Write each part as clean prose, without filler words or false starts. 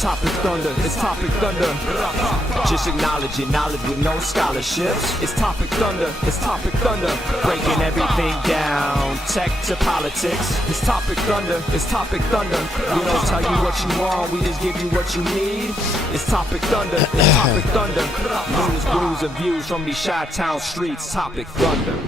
Topic Thunder, it's Topic Thunder. Just acknowledge it, knowledge with no scholarships. It's Topic Thunder, it's Topic Thunder. Breaking everything down, tech to politics. It's Topic Thunder, it's Topic Thunder. We don't tell you what you want, we just give you what you need. It's Topic Thunder, it's Topic Thunder. News, brews, and views from these Chi-Town streets. Topic Thunder.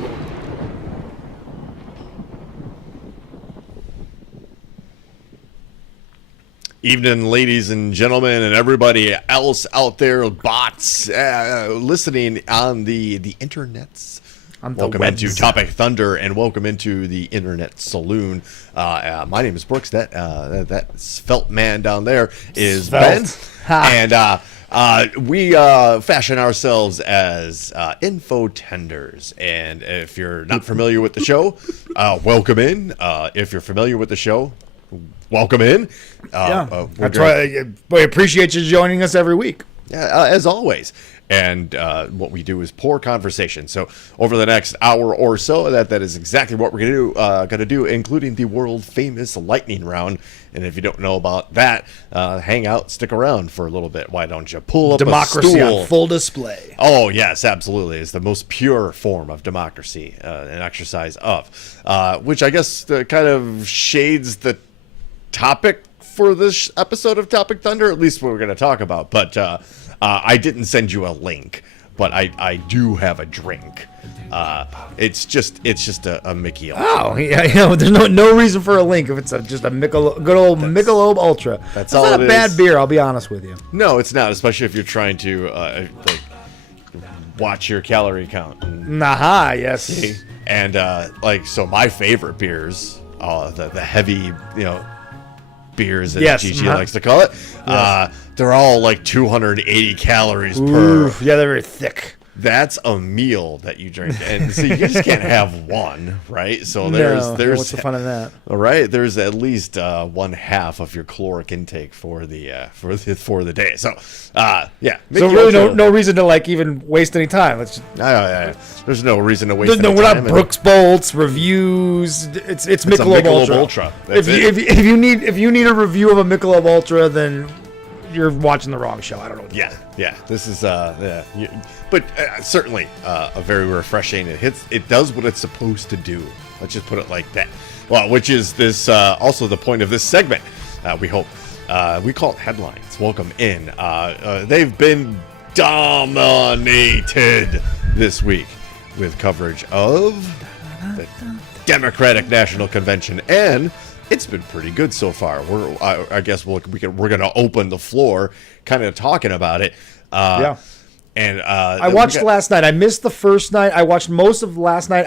Evening, ladies and gentlemen, and everybody else out there, bots, listening on the internets. Welcome into Topic Thunder, and welcome into the Internet Saloon. My name is Broox. That svelte man down there is Ben, and we fashion ourselves as info tenders. And if you're not familiar with the show, welcome in. If you're familiar with the show, welcome in. That's right. We appreciate you joining us every week. As always. And what we do is pour conversation. So over the next hour or so, that is exactly what we're gonna do, including the world famous lightning round. And if you don't know about that, hang out, stick around for a little bit. Why don't you pull up democracy a stool? On full display? Oh yes, absolutely. It's the most pure form of democracy, an exercise of, which I guess kind of shades the topic for this episode of Topic Thunder, at least what we're going to talk about. But I didn't send you a link, but I do have a drink. It's just a Mickey Ultra. Oh, yeah, there's no reason for a link if it's just a good old Michelob Ultra. That's all not a bad beer, I'll be honest with you. No, it's not, especially if you're trying to watch your calorie count. Yes. See? And so my favorite beers, the heavy, beers that Gigi likes to call it. Yes. They're all like 280 calories per. Yeah, they're very thick. That's a meal that you drink, and so you just can't have one, right? So there's what's the fun of that? All right, there's at least 1/2 of your caloric intake for the day. So yeah. So really, no reason to even waste any time. Let's just, there's no reason to waste. We're not Brooks Bolts reviews. It's Michelob Ultra. If you need a review of a Michelob Ultra, then you're watching the wrong show. I don't know. Yeah. This is but certainly a very refreshing. It does what it's supposed to do. Let's just put it like that. Well, which is this also the point of this segment. We hope we call it headlines. Welcome in. They've been dominated this week with coverage of the Democratic National Convention, and it's been pretty good so far. I guess we're going to open the floor, kind of talking about it. Yeah. And I watched last night. I missed the first night. I watched most of last night.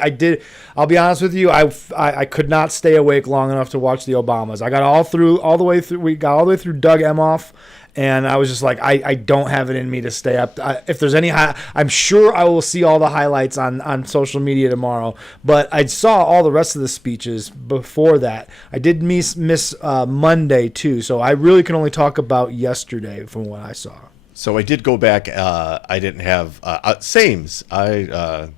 I'll be honest with you. I could not stay awake long enough to watch the Obamas. I got all the way through. We got all the way through Doug Emhoff. And I was just like, I don't have it in me to stay up. If there's any, I'm sure I will see all the highlights on social media tomorrow. But I saw all the rest of the speeches before that. I did miss Monday too, so I really can only talk about yesterday from what I saw. So I did go back. I didn't have sames. I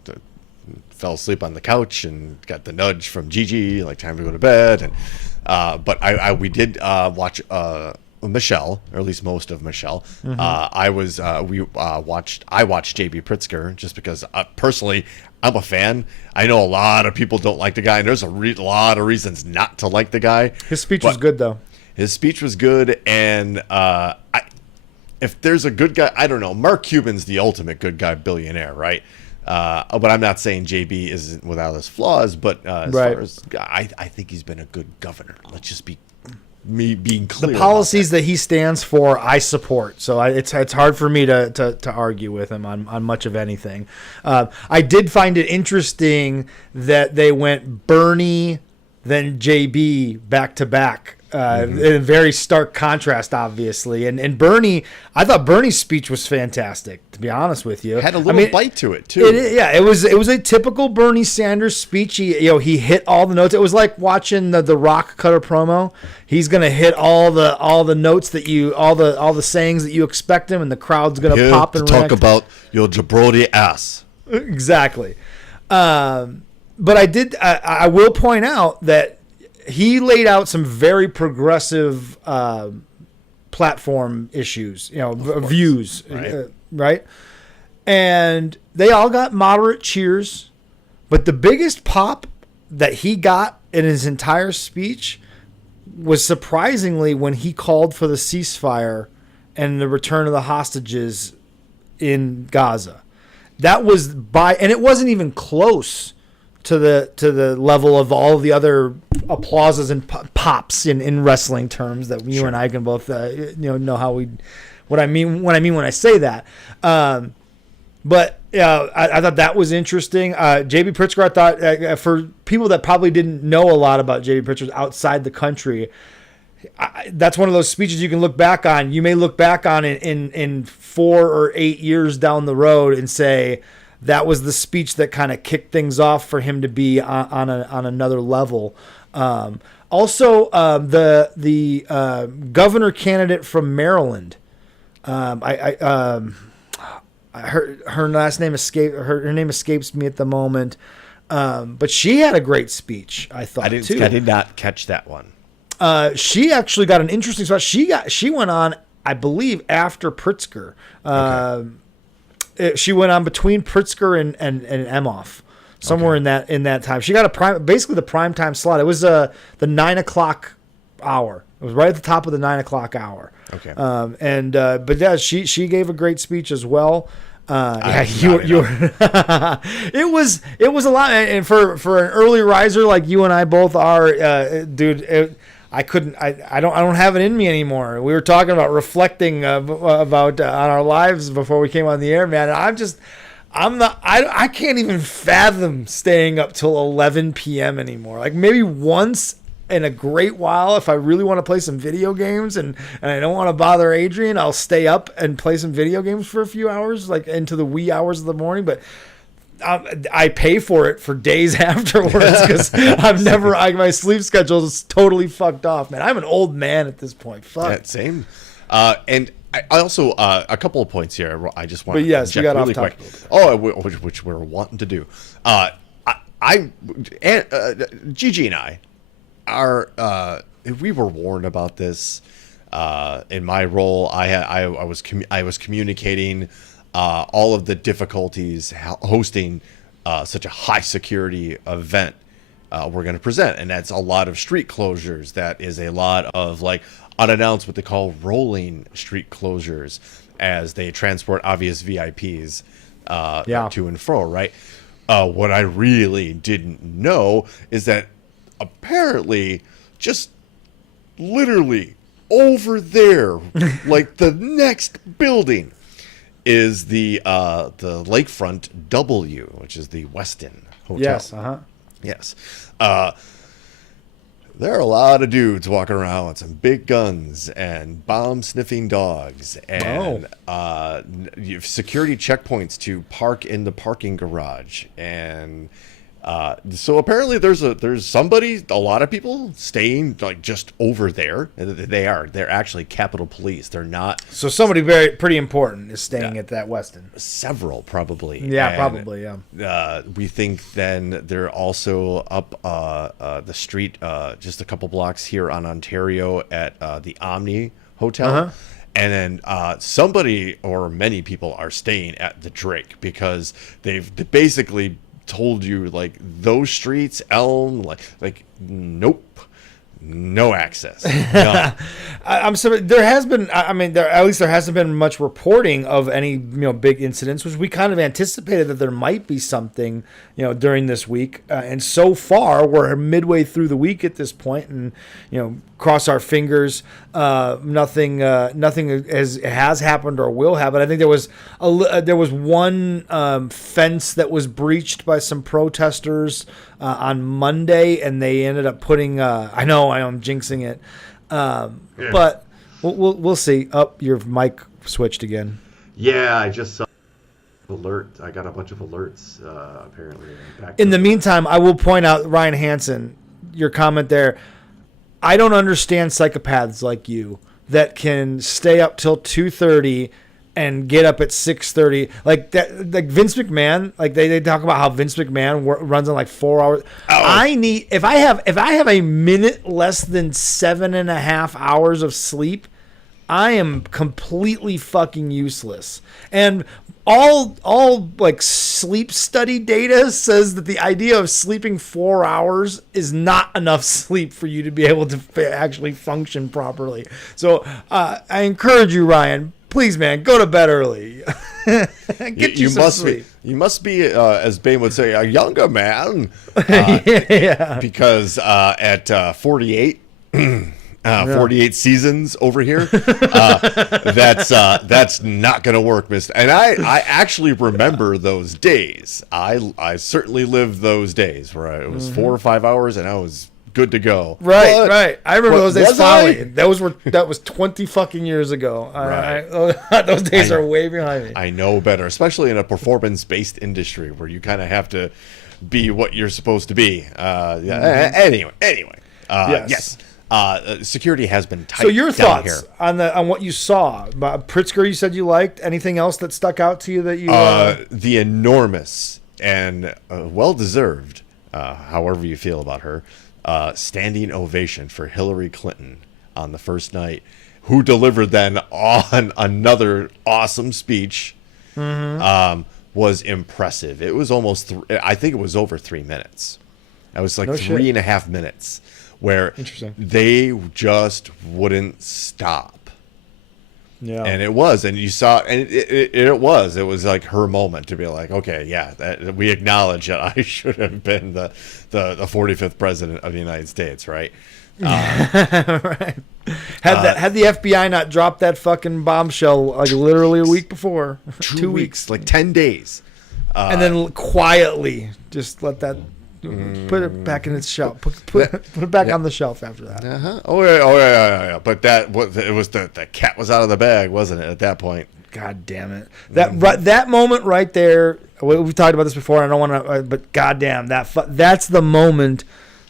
fell asleep on the couch and got the nudge from Gigi, like time to go to bed. And but we did watch. Michelle, or at least most of Michelle. Mm-hmm. I watched JB Pritzker just because personally I'm a fan. I know a lot of people don't like the guy, and there's a lot of reasons not to like the guy. His speech was good, though. His speech was good, and if there's a good guy, I don't know. Mark Cuban's the ultimate good guy billionaire, right? But I'm not saying JB isn't without his flaws, but as far as I think he's been a good governor. Let's just be me being clear. The policies that he stands for, I support. So it's hard for me to argue with him on much of anything. I did find it interesting that they went Bernie, then JB back to back. In a very stark contrast, obviously. And Bernie, I thought Bernie's speech was fantastic, to be honest with you. Had a little bite to it, too. It was a typical Bernie Sanders speech. He hit all the notes. It was like watching the Rock cut a promo. He's going to hit all the notes that all the sayings that you expect him, and the crowd's going to pop and talk about your jabroni ass. Exactly. But I will point out that he laid out some very progressive platform issues, views, right? And they all got moderate cheers, but the biggest pop that he got in his entire speech was surprisingly when he called for the ceasefire and the return of the hostages in Gaza. That was and it wasn't even close to the level of all the other applauses and pops in wrestling terms that you and I can both know what I mean when I say that. But I thought that was interesting. J.B. Pritzker, I thought for people that probably didn't know a lot about J.B. Pritzker outside the country, that's one of those speeches you can look back on. You may look back on it in 4 or 8 years down the road and say that was the speech that kind of kicked things off for him to be on another level. Also, the governor candidate from Maryland, her last name her name escapes me at the moment, but she had a great speech. I thought I did not catch that one. She actually got an interesting spot. She went on, I believe, after Pritzker. She went on between Pritzker and Emhoff, somewhere in that time. She got basically the prime time slot. It was the 9 o'clock hour. It was right at the top of the 9 o'clock hour. Okay. But yeah, she gave a great speech as well. You were it was a lot, and for an early riser like you and I both are, dude. I don't have it in me anymore. We were talking about reflecting about on our lives before we came on the air, man. And I can't even fathom staying up till 11 p.m. anymore. Like maybe once in a great while, if I really want to play some video games and I don't want to bother Adrian, I'll stay up and play some video games for a few hours, like into the wee hours of the morning. But I pay for it for days afterwards because my sleep schedule is totally fucked off, man. I'm an old man at this point. Fuck. Yeah, same. And I also I a couple of points here. I just want to check you got really quick. Which we're wanting to do. Gigi and I are we were warned about this. In my role, I was communicating all of the difficulties hosting such a high security event we're going to present, and that's a lot of street closures. That is a lot of like unannounced, what they call rolling street closures, as they transport obvious VIPs to and fro. Right. What I really didn't know is that apparently, just literally over there, like the next building, is the Lakefront W, which is the Westin Hotel. Yes, Yes. There are a lot of dudes walking around with some big guns and bomb-sniffing dogs and you have security checkpoints to park in the parking garage. And so apparently there's a lot of people staying like just over there. They're actually Capitol Police. They're not. So somebody pretty important is staying at that Westin. Several probably. Yeah, probably. Yeah. We think then they're also up the street just a couple blocks here on Ontario at the Omni Hotel. And then somebody or many people are staying at the Drake because they basically told you like those streets, Elm, like nope, no access. I'm sorry. There has been. I mean, there hasn't been much reporting of any big incidents, which we kind of anticipated that there might be something during this week. And so far, we're midway through the week at this point, and cross our fingers. Nothing has happened or will happen. I think there was one fence that was breached by some protesters on Monday, and they ended up putting. I know I'm jinxing it, but we'll see. Your mic switched again. Yeah, I just saw alert. I got a bunch of alerts apparently. In the meantime, I will point out, Ryan Hansen, your comment there. I don't understand psychopaths like you that can stay up till 2:30 and get up at 6:30. Like that, like Vince McMahon. Like they talk about how Vince McMahon runs on like 4 hours. If I have a minute less than 7.5 hours of sleep, I am completely fucking useless. And all like sleep study data says that the idea of sleeping 4 hours is not enough sleep for you to be able to actually function properly. So I encourage you, Ryan, please, man, go to bed early. Get you some sleep. You must be, as Bane would say, a younger man. Because at 48, 48 seasons over here, that's not going to work, Mister. And I actually remember those days. I certainly lived those days where it was 4 or 5 hours and I was good to go. Right. I remember those days fondly. That was 20 fucking years ago. Right. Those days are way behind me. I know better, especially in a performance-based industry where you kind of have to be what you're supposed to be. Anyway. Yes. Security has been tight. So your down thoughts here. on what you saw? Pritzker, you said you liked. Anything else that stuck out to you that you? The enormous and well-deserved, however you feel about her, standing ovation for Hillary Clinton on the first night, who delivered then on another awesome speech. Was impressive. It was almost, I think it was over 3 minutes. It was like 3.5 minutes where they just wouldn't stop. Yeah. And it was, and you saw, and it was like her moment to be like, okay, yeah, we acknowledge that I should have been the 45th president of the United States, right? Right. Had the FBI not dropped that fucking bombshell like literally a week before, 2 weeks, like 10 days, and then quietly just let that put it back in its shelf, put it back on the shelf after that. Oh yeah. But it was the cat was out of the bag, wasn't it? At that point. God damn it! That moment right there. We've talked about this before. And I don't want to, but goddamn, that's the moment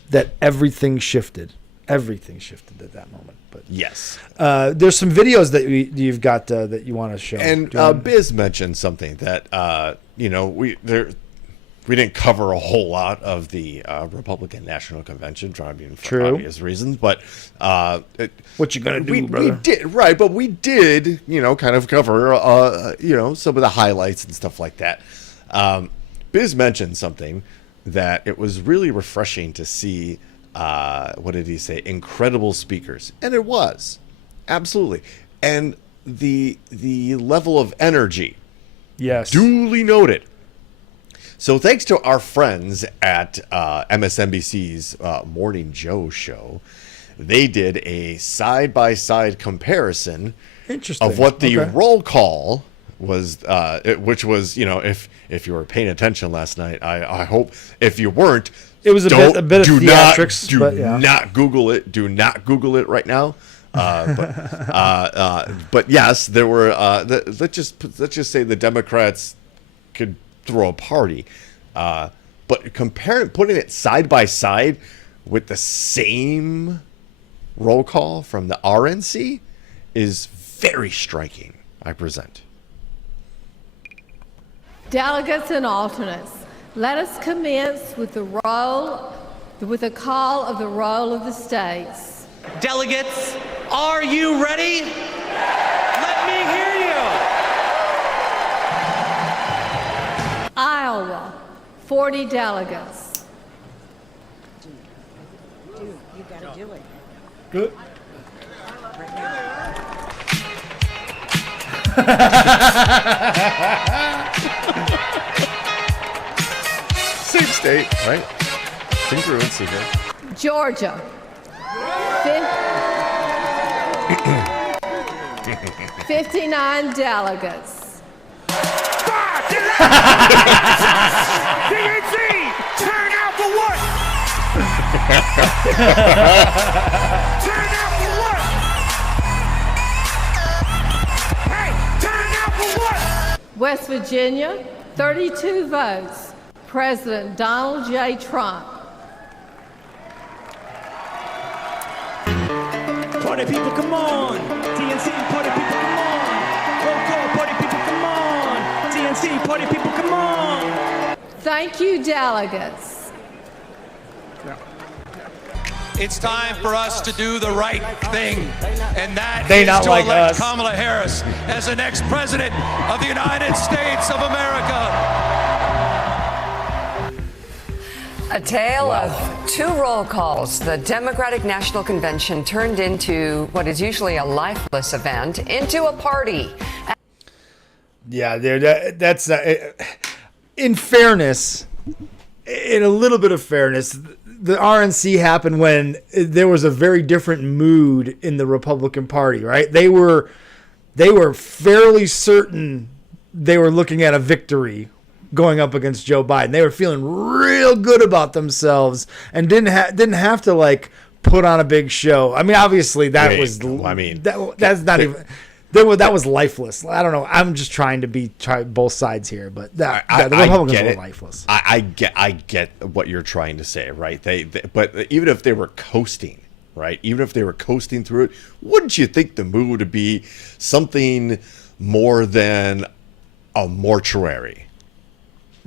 that everything shifted. Everything shifted at that moment. But yes, there's some videos that you've got that you want to show. And Biz mentioned something that we didn't cover a whole lot of the Republican National Convention, for obvious reasons. But what you gonna do, brother? We did right, but we did kind of cover some of the highlights and stuff like that. Biz mentioned something that it was really refreshing to see. What did he say? Incredible speakers, and it was absolutely, and the level of energy, yes, duly noted. So thanks to our friends at MSNBC's Morning Joe show, they did a side-by-side comparison of what the roll call was, which was, if you were paying attention last night, I hope if you weren't, it was a bit of theatrics. Do not Google it. Do not Google it right now. But yes, there were. Let's just say the Democrats could throw a party, but putting it side by side with the same roll call from the RNC is very striking. I present. Delegates and alternates, let us commence with the call of the roll of the states. Delegates, are you ready? Let me hear you. Iowa, 40 delegates. Dude, you gotta do it. Good. Right now. Same state, right? Congruency here. Georgia, 59 delegates. DNC, turn out for what? Turn out for what? Hey, turn out for what? West Virginia, 32 votes. President Donald J. Trump. Party people, come on. TNC, party people, come on. Roll call, party people, come on. TNC, party people, come on. Thank you, delegates. it's time for us to do the right thing, and that They is not to like elect us. Kamala Harris as the next president of the United States of America. A tale of two roll calls. The Democratic National Convention turned into what is usually a lifeless event into a party. Yeah, that's in fairness, in a little bit of fairness, the RNC happened when there was a very different mood in the Republican Party, right? They were fairly certain they were looking at a victory going up against Joe Biden. They were feeling real good about themselves and didn't have to like put on a big show. I mean, obviously that was lifeless. I don't know. I'm just trying to try both sides here, but the Republicans were lifeless. I get what you're trying to say, right? But even if they were coasting, right? Even if they were coasting through it, wouldn't you think the mood would be something more than a mortuary?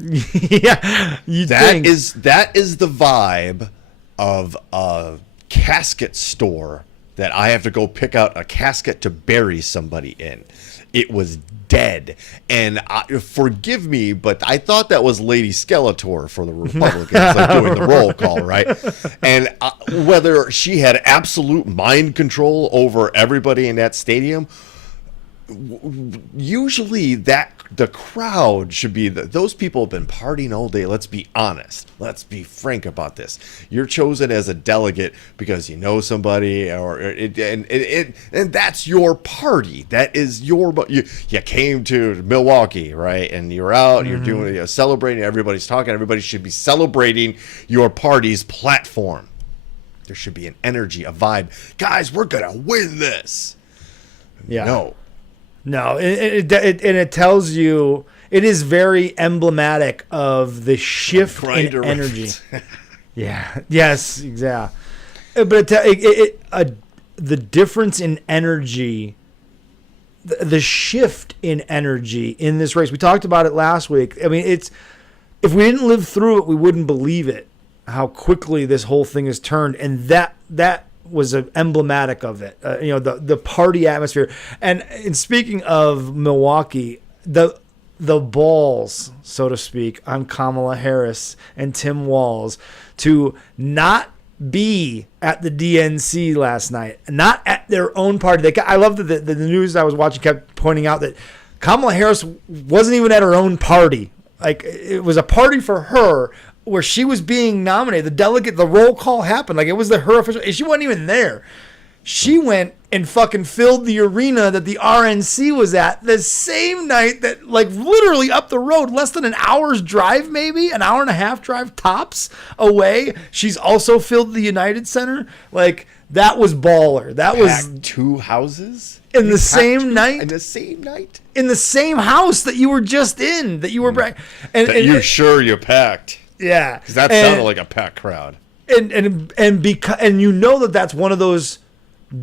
Yeah, that is the vibe of a casket store that I have to go pick out a casket to bury somebody in. It was dead, and forgive me, but I thought that was Lady Skeletor for the Republicans, like doing the roll call, right? And whether she had absolute mind control over everybody in that stadium. Usually the crowd should be those people have been partying all day. Let's be honest. Let's be frank about this. You're chosen as a delegate because you know somebody, and that's your party. That is you came to Milwaukee, right? And you're out. You're doing celebrating. Everybody's talking. Everybody should be celebrating your party's platform. There should be an energy, a vibe. Guys, we're gonna win this. Yeah. No, it tells you, it is very emblematic of the shift in energy. Yeah. Yes. Exactly. But the difference in energy, the shift in energy in this race. We talked about it last week. I mean, if we didn't live through it, we wouldn't believe it. How quickly this whole thing has turned, and that was emblematic of it. The party atmosphere. And speaking of Milwaukee, the balls, so to speak, on Kamala Harris and Tim Walz to not be at the DNC last night, not at their own party. I love that the news I was watching kept pointing out that Kamala Harris wasn't even at her own party. Like, it was a party for her where she was being nominated. The roll call happened. Like, it was her official. She wasn't even there. She went and fucking filled the arena that the RNC was at the same night that, like, literally up the road, less than an hour's drive, maybe an hour and a half drive tops away. She's also filled the United Center. Like, that was baller. That was two houses in the same night. In the same night. In the same house that you were just in. That you were you packed. Yeah, because that sounded like a packed crowd. And you know that's one of those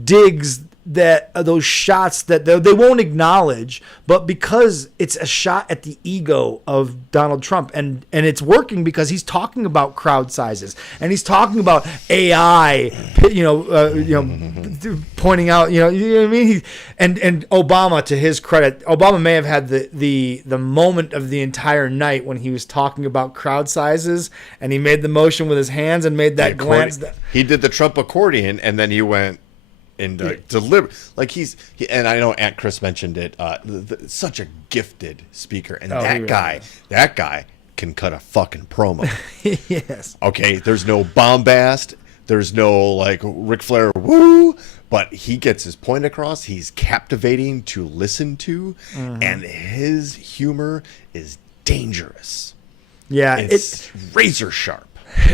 digs, those shots that they won't acknowledge, but because it's a shot at the ego of Donald Trump, and it's working because he's talking about crowd sizes and he's talking about AI, pointing out, you know what I mean. And Obama, to his credit, Obama may have had the moment of the entire night when he was talking about crowd sizes, and he made the motion with his hands and made that glance. He did the Trump accordion, and then he went. And deliver, like and I know Aunt Chris mentioned it. Such a gifted speaker, and that guy can cut a fucking promo. Yes. Okay, there's no bombast, there's no like Ric Flair woo, but he gets his point across. He's captivating to listen to, and his humor is dangerous. Yeah, it's razor sharp.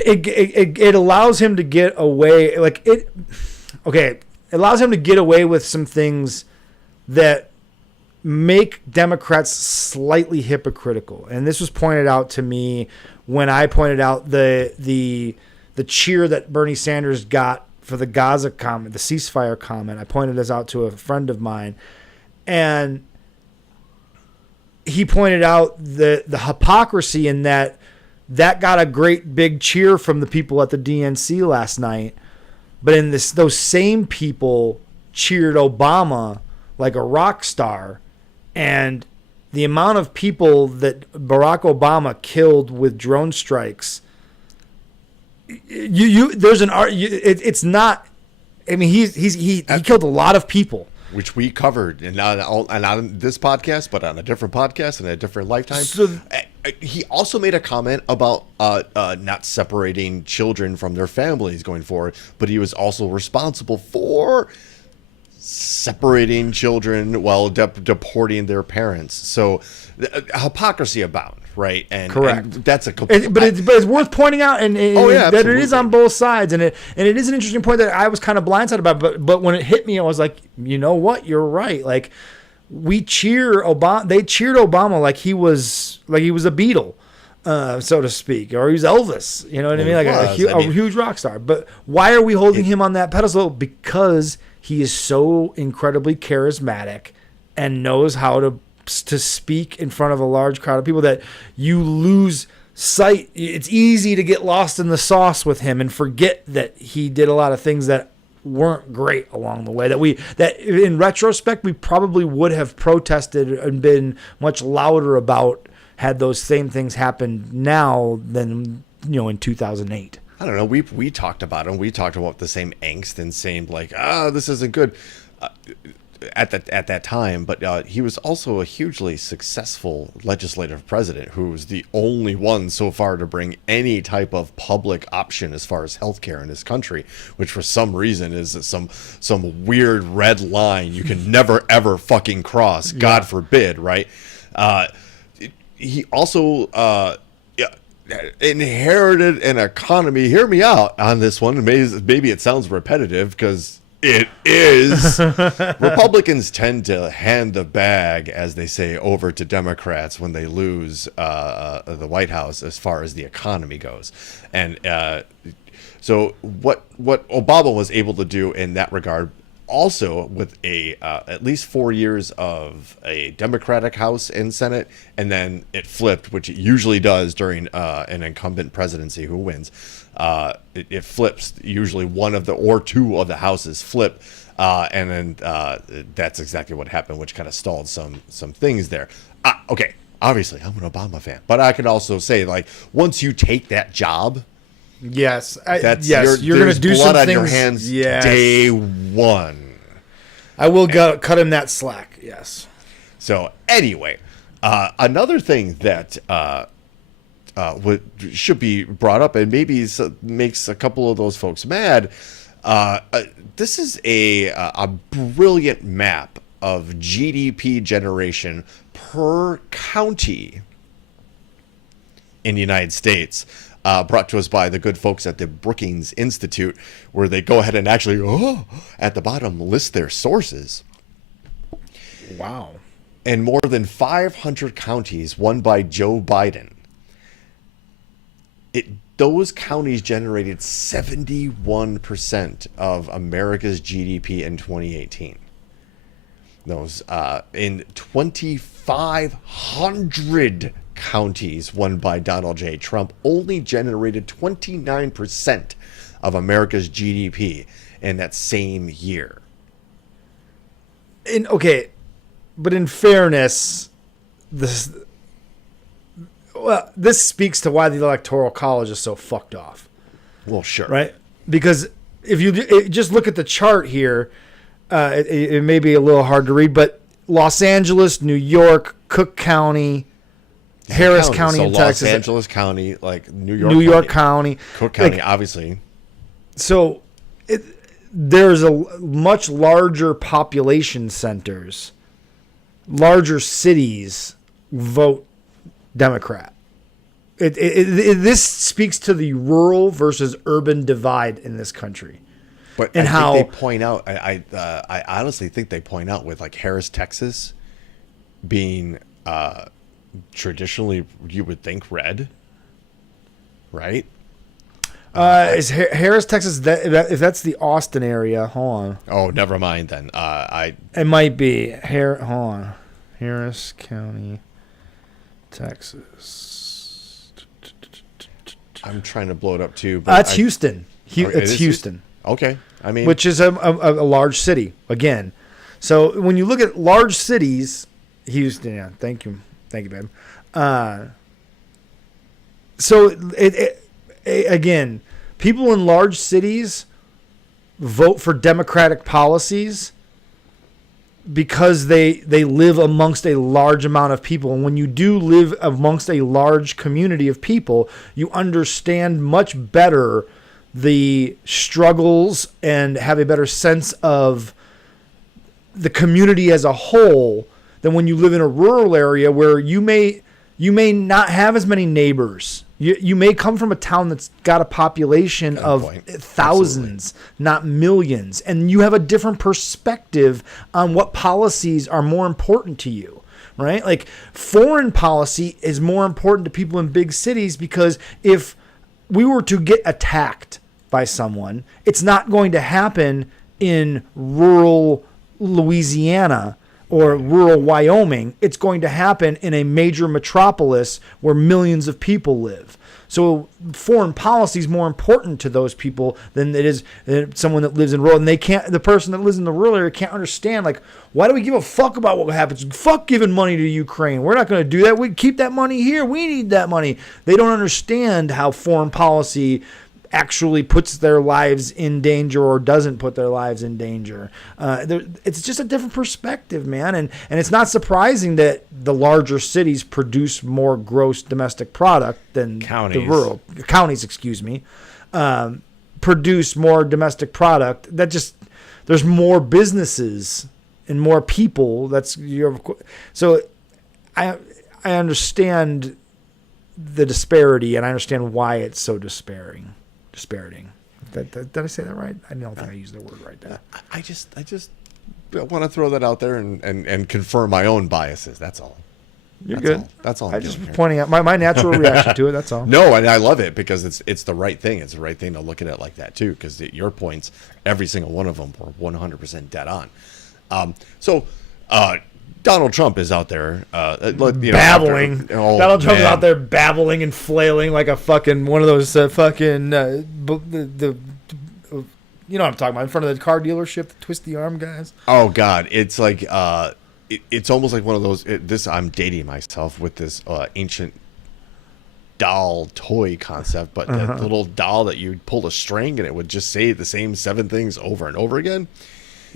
It allows him to get away, It allows him to get away with some things that make Democrats slightly hypocritical. And this was pointed out to me when I pointed out the cheer that Bernie Sanders got for the Gaza comment, the ceasefire comment. I pointed this out to a friend of mine. And he pointed out the hypocrisy in that got a great big cheer from the people at the DNC last night. But in those same people cheered Obama like a rock star, and the amount of people that Barack Obama killed with drone strikes, it's not. I mean, he killed a lot of people, which we covered, and not on this podcast, but on a different podcast and a different lifetime. So, he also made a comment about not separating children from their families going forward, but he was also responsible for separating children while deporting their parents. So hypocrisy abound, right? And correct. And that's a but it's worth pointing out, and that it is on both sides, and it is an interesting point that I was kind of blindsided about. But when it hit me, I was like, you know what? You're right. Like, we cheer Obama. They cheered Obama like he was a Beatle, so to speak, or he's Elvis. You know what I mean? Like a huge rock star. But why are we holding him on that pedestal? Because he is so incredibly charismatic and knows how to speak in front of a large crowd of people that you lose sight. It's easy to get lost in the sauce with him and forget that he did a lot of things that weren't great along the way, that in retrospect we probably would have protested and been much louder about had those same things happened now than in 2008. I don't know. We talked about him. We talked about the same angst and same this isn't good at that time. But he was also a hugely successful legislative president who was the only one so far to bring any type of public option as far as healthcare in his country, which for some reason is some weird red line you can never ever fucking cross. God forbid, right? He also inherited an economy. Hear me out on this one. Maybe it sounds repetitive because it is. Republicans tend to hand the bag, as they say, over to Democrats when they lose the White House as far as the economy goes. And so what Obama was able to do in that regard, also with at least 4 years of a Democratic House and Senate, and then it flipped, which it usually does during an incumbent presidency who wins. It flips. Usually one of or two of the houses flip, and then that's exactly what happened, which kind of stalled some things there. Okay, obviously I'm an Obama fan, but I could also say, like, once you take that job, yes, you're going to do blood on your hands day one. I will cut him that slack. Yes. So anyway, another thing that should be brought up, and maybe makes a couple of those folks mad. This is a brilliant map of GDP generation per county in the United States. Brought to us by the good folks at the Brookings Institute, where they go ahead and actually, at the bottom, list their sources. Wow. And more than 500 counties won by Joe Biden. Those counties generated 71% of America's GDP in 2018. Those in 2,500 counties won by Donald J. Trump only generated 29% of America's GDP in that same year. But in fairness, this speaks to why the Electoral College is so fucked off. Well, sure. Right? Because if you just look at the chart here, it may be a little hard to read, but Los Angeles, New York, Cook County, Harris County in Texas. Los Angeles County, like New York County. Cook County, obviously. So there's a much larger population centers, larger cities vote Democrat. This speaks to the rural versus urban divide in this country. But I think they point out, I honestly think they point out with like Harris, Texas being traditionally, you would think, red, right? Is Harris, Texas, if that's the Austin area, hold on. Oh, never mind then. It might be. Hold on. Harris County, Texas. I'm trying to blow it up too. But it's Houston. It's Houston. Okay. I mean, which is a large city again. So when you look at large cities, Houston, yeah, thank you, babe. So again, people in large cities vote for Democratic policies because they live amongst a large amount of people. And when you do live amongst a large community of people, you understand much better the struggles and have a better sense of the community as a whole than when you live in a rural area where you may not have as many neighbors. You may come from a town that's got a population of thousands, not millions, and you have a different perspective on what policies are more important to you, right? Like foreign policy is more important to people in big cities because if we were to get attacked by someone, it's not going to happen in rural Louisiana or rural Wyoming. It's going to happen in a major metropolis where millions of people live. So foreign policy is more important to those people than it is someone that lives in rural. And the person that lives in the rural area can't understand, like, why do we give a fuck about what happens? Fuck giving money to Ukraine. We're not going to do that. We keep that money here. We need that money. They don't understand how foreign policy actually puts their lives in danger or doesn't put their lives in danger. It's just a different perspective, man. And it's not surprising that the larger cities produce more gross domestic product than the rural counties, produce more domestic product. There's more businesses and more people. So I understand the disparity, and I understand why it's so disparating. Did I say that right? I don't think I used the word right there. I just want to throw that out there and confirm my own biases. That's all. You're good. All. That's all. I'm just pointing out my natural reaction to it. That's all. No, and I love it because it's the right thing. It's the right thing to look at it like that too. Because your points, every single one of them, were 100% dead on. Donald Trump is out there babbling. Donald Trump is out there babbling and flailing like a fucking one of those you know what I'm talking about, in front of the car dealership, the twist the arm guys. Oh God, it's like it's almost like one of those. I'm dating myself with this ancient doll toy concept, but that little doll that you'd pull a string and it would just say the same 7 things over and over again.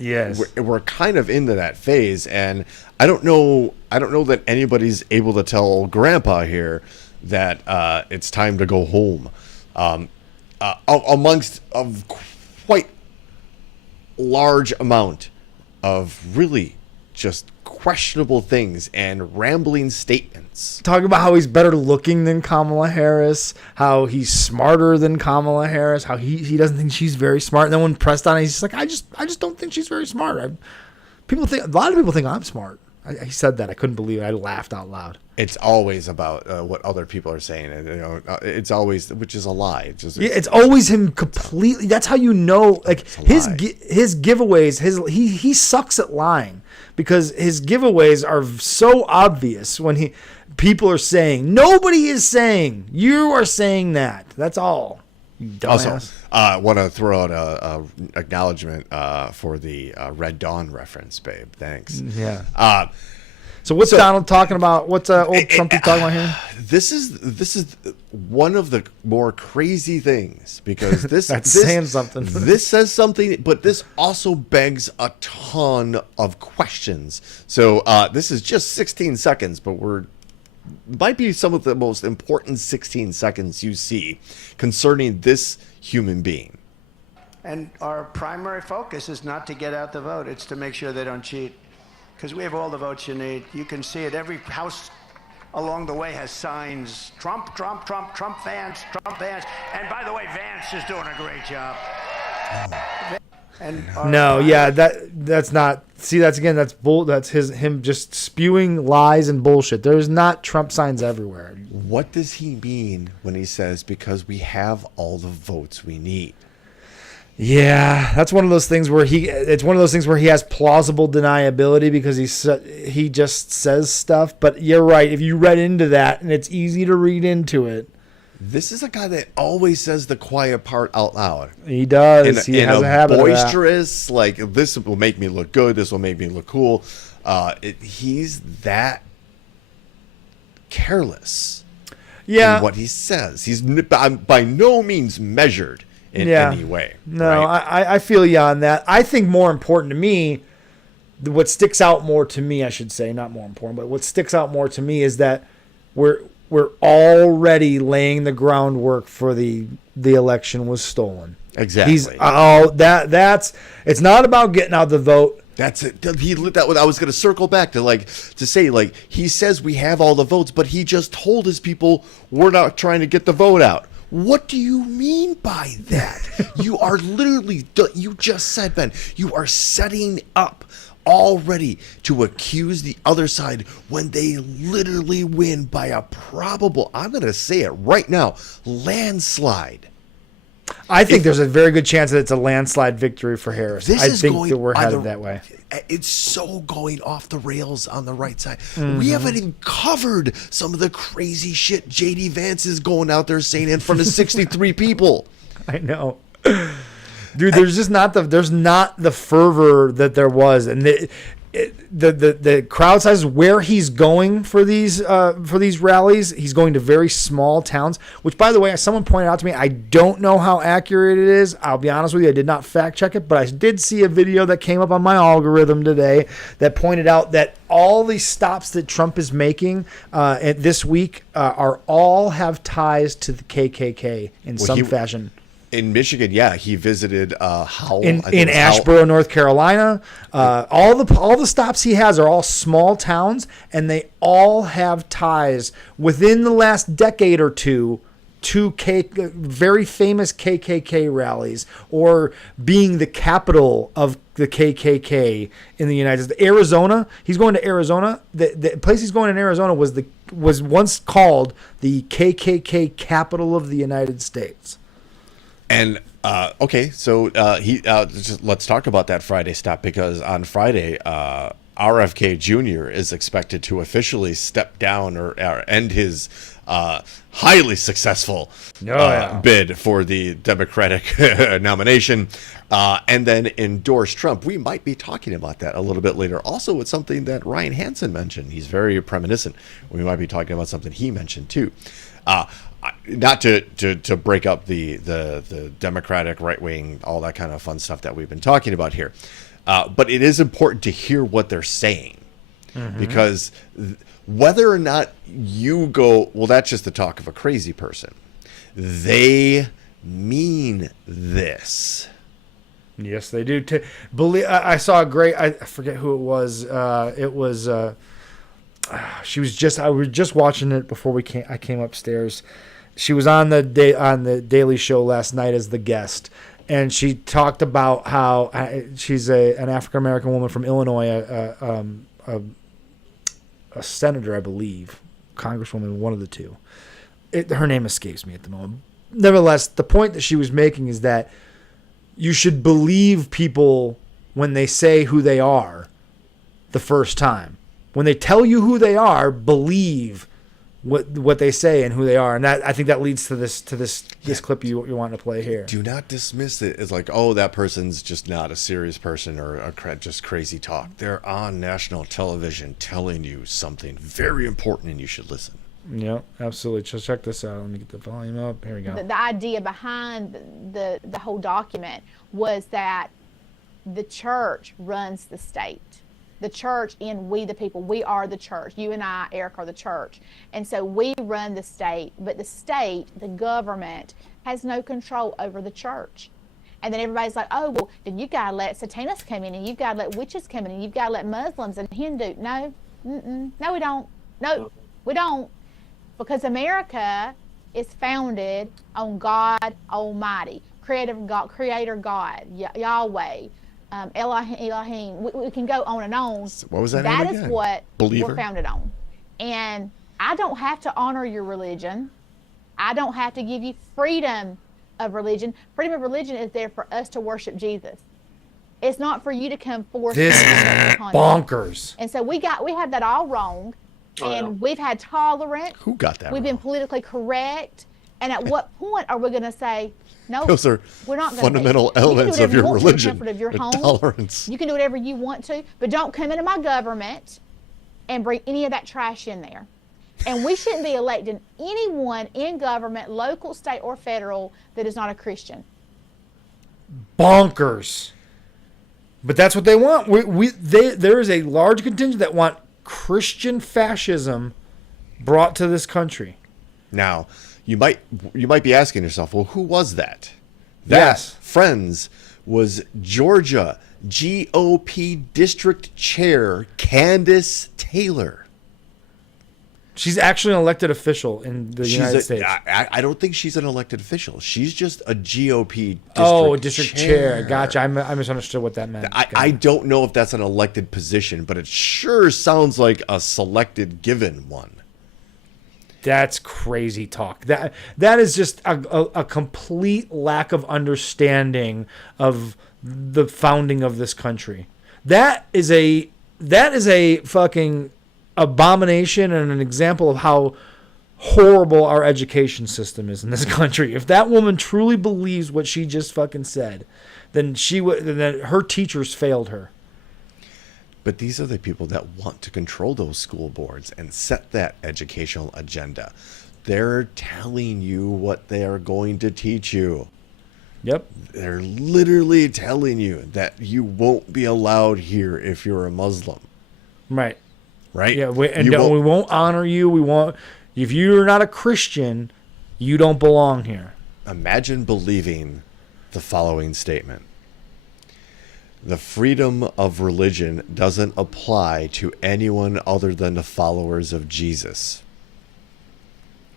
Yes, we're kind of into that phase, and I don't know that anybody's able to tell Grandpa here that it's time to go home. Amongst a quite large amount of really just questionable things and rambling statements. Talking about how he's better looking than Kamala Harris, how he's smarter than Kamala Harris, how he doesn't think she's very smart. And then when pressed on it, he's just like, I just don't think she's very smart. A lot of people think I'm smart. He said that. I couldn't believe it. I laughed out loud. It's always about what other people are saying, and it's always, which is a lie. It's always him completely. That's how you know. Like his giveaways. He sucks at lying because his giveaways are so obvious. When people are saying, nobody is saying, you are saying that. That's all. You dumbass. Also, I want to throw out a acknowledgement for the Red Dawn reference, babe. Thanks. Yeah. So what's Donald talking about? What's old Trumpy talking about here? This is one of the more crazy things because this saying something. This says something, but this also begs a ton of questions. So this is just 16 seconds, but might be some of the most important 16 seconds you see concerning this human being. And our primary focus is not to get out the vote. It's to make sure they don't cheat. Because we have all the votes you need. You can see it. Every house along the way has signs. Trump, Trump, Trump, Trump Vance, Trump Vance. And by the way, Vance is doing a great job. That's not. See, that's bull. That's him just spewing lies and bullshit. There's not Trump signs everywhere. What does he mean when he says because we have all the votes we need? Yeah, that's one of those things where he has plausible deniability because he just says stuff. But you're right. If you read into that, and it's easy to read into it. This is a guy that always says the quiet part out loud. He does. He has a habit boisterous, like, this will make me look good. This will make me look cool. He's that careless in what he says. He's by no means measured in any way. No, right? I feel you on that. I think more important to me, what sticks out more to me, I should say, not more important, but what sticks out more to me is that we're already laying the groundwork for the election was stolen. Exactly. It's not about getting out the vote. That's it. He lit that. I was going to circle back to say he says we have all the votes, but he just told his people we're not trying to get the vote out. What do you mean by that? You are literally, you just said, Ben, you are setting up already to accuse the other side when they literally win by a probable, I'm going to say it right now, landslide. I think there's a very good chance that it's a landslide victory for Harris. I think that we're headed that way. It's so going off the rails on the right side. We haven't even covered some of the crazy shit J.D. Vance is going out there saying in front of 63 people. I know. Dude, there's not the fervor that there was, and the crowd size where he's going for these rallies. He's going to very small towns, which, by the way, someone pointed out to me. I don't know how accurate it is. I'll be honest with you, I did not fact check it, but I did see a video that came up on my algorithm today that pointed out that all these stops that Trump is making this week all have ties to the KKK in some fashion. In Michigan, he visited Howell. In Asheboro, North Carolina. All the stops he has are all small towns, and they all have ties within the last decade or two to very famous KKK rallies or being the capital of the KKK in the United States. Arizona, he's going to Arizona. The place he's going in Arizona was once called the KKK capital of the United States. And let's talk about that Friday stop, because on Friday, RFK Jr. is expected to officially step down or end his highly successful bid for the Democratic nomination, and then endorse Trump. We might be talking about that a little bit later. Also, it's something that Ryan Hansen mentioned. He's very reminiscent. We might be talking about something he mentioned too. Not to break up the Democratic right wing, all that kind of fun stuff that we've been talking about here, but it is important to hear what they're saying, because whether or not you go, well, that's just the talk of a crazy person, they mean this. Yes, they do. I saw a great. I forget who it was. It was. She was just. I was just watching it before I came upstairs. She was on the Daily Show last night as the guest, and she talked about how she's an African American woman from Illinois, a senator, I believe, congresswoman, one of the two. Her name escapes me at the moment. Nevertheless, the point that she was making is that you should believe people when they say who they are the first time. When they tell you who they are, believe what they say and who they are, and that, I think that leads to this clip you want to play here. Do not dismiss it as like, oh, that person's just not a serious person or just crazy talk. They're on national television telling you something very important, and you should listen. Yeah, absolutely. So check this out. Let me get the volume up. Here we go. The idea behind the whole document was that the church runs the state. The church and we the people, we are the church. You and I, Eric, are the church. And so we run the state, but the state, the government, has no control over the church. And then everybody's like, oh, well, then you got to let Satanists come in, and you've got to let witches come in, and you've got to let Muslims and Hindu. No, no, we don't. No, we don't. Because America is founded on God Almighty, Creator God, Yahweh. Elohim. We can go on and on. What was that? That is what Believer? we're founded on. And I don't have to honor your religion. I don't have to give you freedom of religion. Freedom of religion is there for us to worship Jesus. It's not for you to come forth. This is bonkers. And so we have that all wrong. And we've had tolerance. Who got that We've wrong? been politically correct. And at what point are we going to say, no, Those are we're not going fundamental to elements of your religion. In the comfort of your home. Tolerance. You can do whatever you want to, but don't come into my government and bring any of that trash in there. And we shouldn't be electing anyone in government, local, state, or federal, that is not a Christian. Bonkers. But that's what they want. There is a large contingent that want Christian fascism brought to this country. Now, you might be asking yourself, well, who was that? Yes. Friends, was Georgia GOP District Chair Candace Taylor. She's actually an elected official in the United States. I don't think she's an elected official. She's just a GOP district chair. Gotcha. I misunderstood what that meant. I don't know if that's an elected position, but it sure sounds like a selected given one. That's crazy talk. That is just a complete lack of understanding of the founding of this country. That is a fucking abomination and an example of how horrible our education system is in this country. If that woman truly believes what she just fucking said, then then her teachers failed her. But these are the people that want to control those school boards and set that educational agenda. They're telling you what they are going to teach you. Yep. They're literally telling you that you won't be allowed here if you're a Muslim. Right. Right? Yeah, we won't honor you. If you're not a Christian, you don't belong here. Imagine believing the following statement. The freedom of religion doesn't apply to anyone other than the followers of Jesus.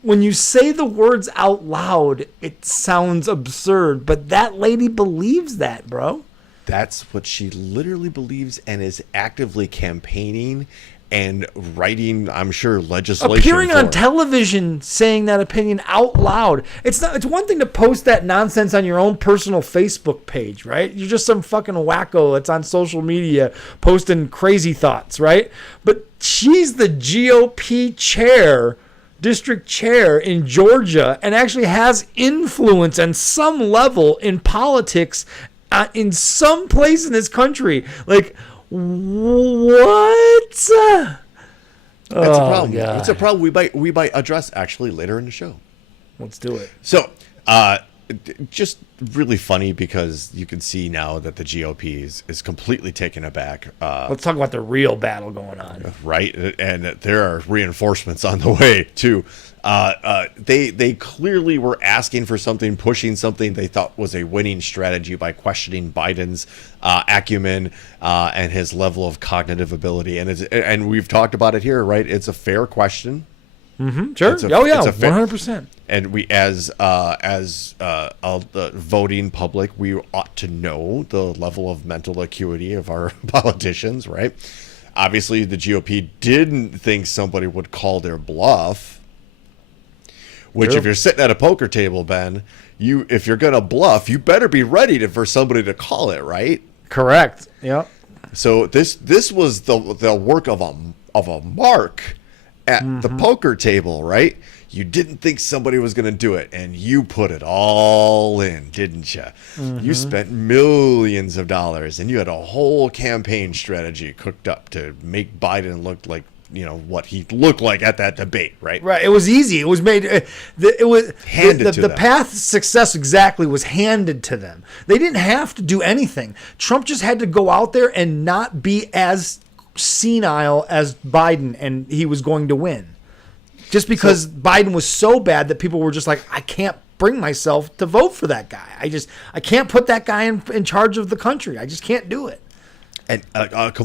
When you say the words out loud, it sounds absurd, but that lady believes that, bro. That's what she literally believes and is actively campaigning and writing, I'm sure, legislation. Appearing on television saying that opinion out loud. It's one thing to post that nonsense on your own personal Facebook page, right? You're just some fucking wacko that's on social media posting crazy thoughts, right? But she's the GOP district chair in Georgia, and actually has influence and some level in politics in some place in this country. Like, what? That's a problem. God. It's a problem we might address actually later in the show. Let's do it. So, just really funny because you can see now that the GOP is completely taken aback. Let's talk about the real battle going on. Right, and there are reinforcements on the way too. They clearly were asking for something, pushing something they thought was a winning strategy by questioning Biden's acumen and his level of cognitive ability. And we've talked about it here, right? It's a fair question. Mm-hmm. Sure. 100%. And we, as the voting public, we ought to know the level of mental acuity of our politicians, right? Obviously, the GOP didn't think somebody would call their bluff. Which, if you're sitting at a poker table, Ben, if you're gonna bluff, you better be ready for somebody to call it, right? Correct. Yep. So this was the work of a mark at the poker table, right? You didn't think somebody was going to do it, and you put it all in, didn't you? You spent millions of dollars, and you had a whole campaign strategy cooked up to make Biden look like, what he looked like at that debate, right? Right. It was easy. It was made. It was handed to them. The path to success exactly was handed to them. They didn't have to do anything. Trump just had to go out there and not be as senile as Biden, and he was going to win. Just because Biden was so bad that people were just like, I can't bring myself to vote for that guy. I can't put that guy in charge of the country. I just can't do it. And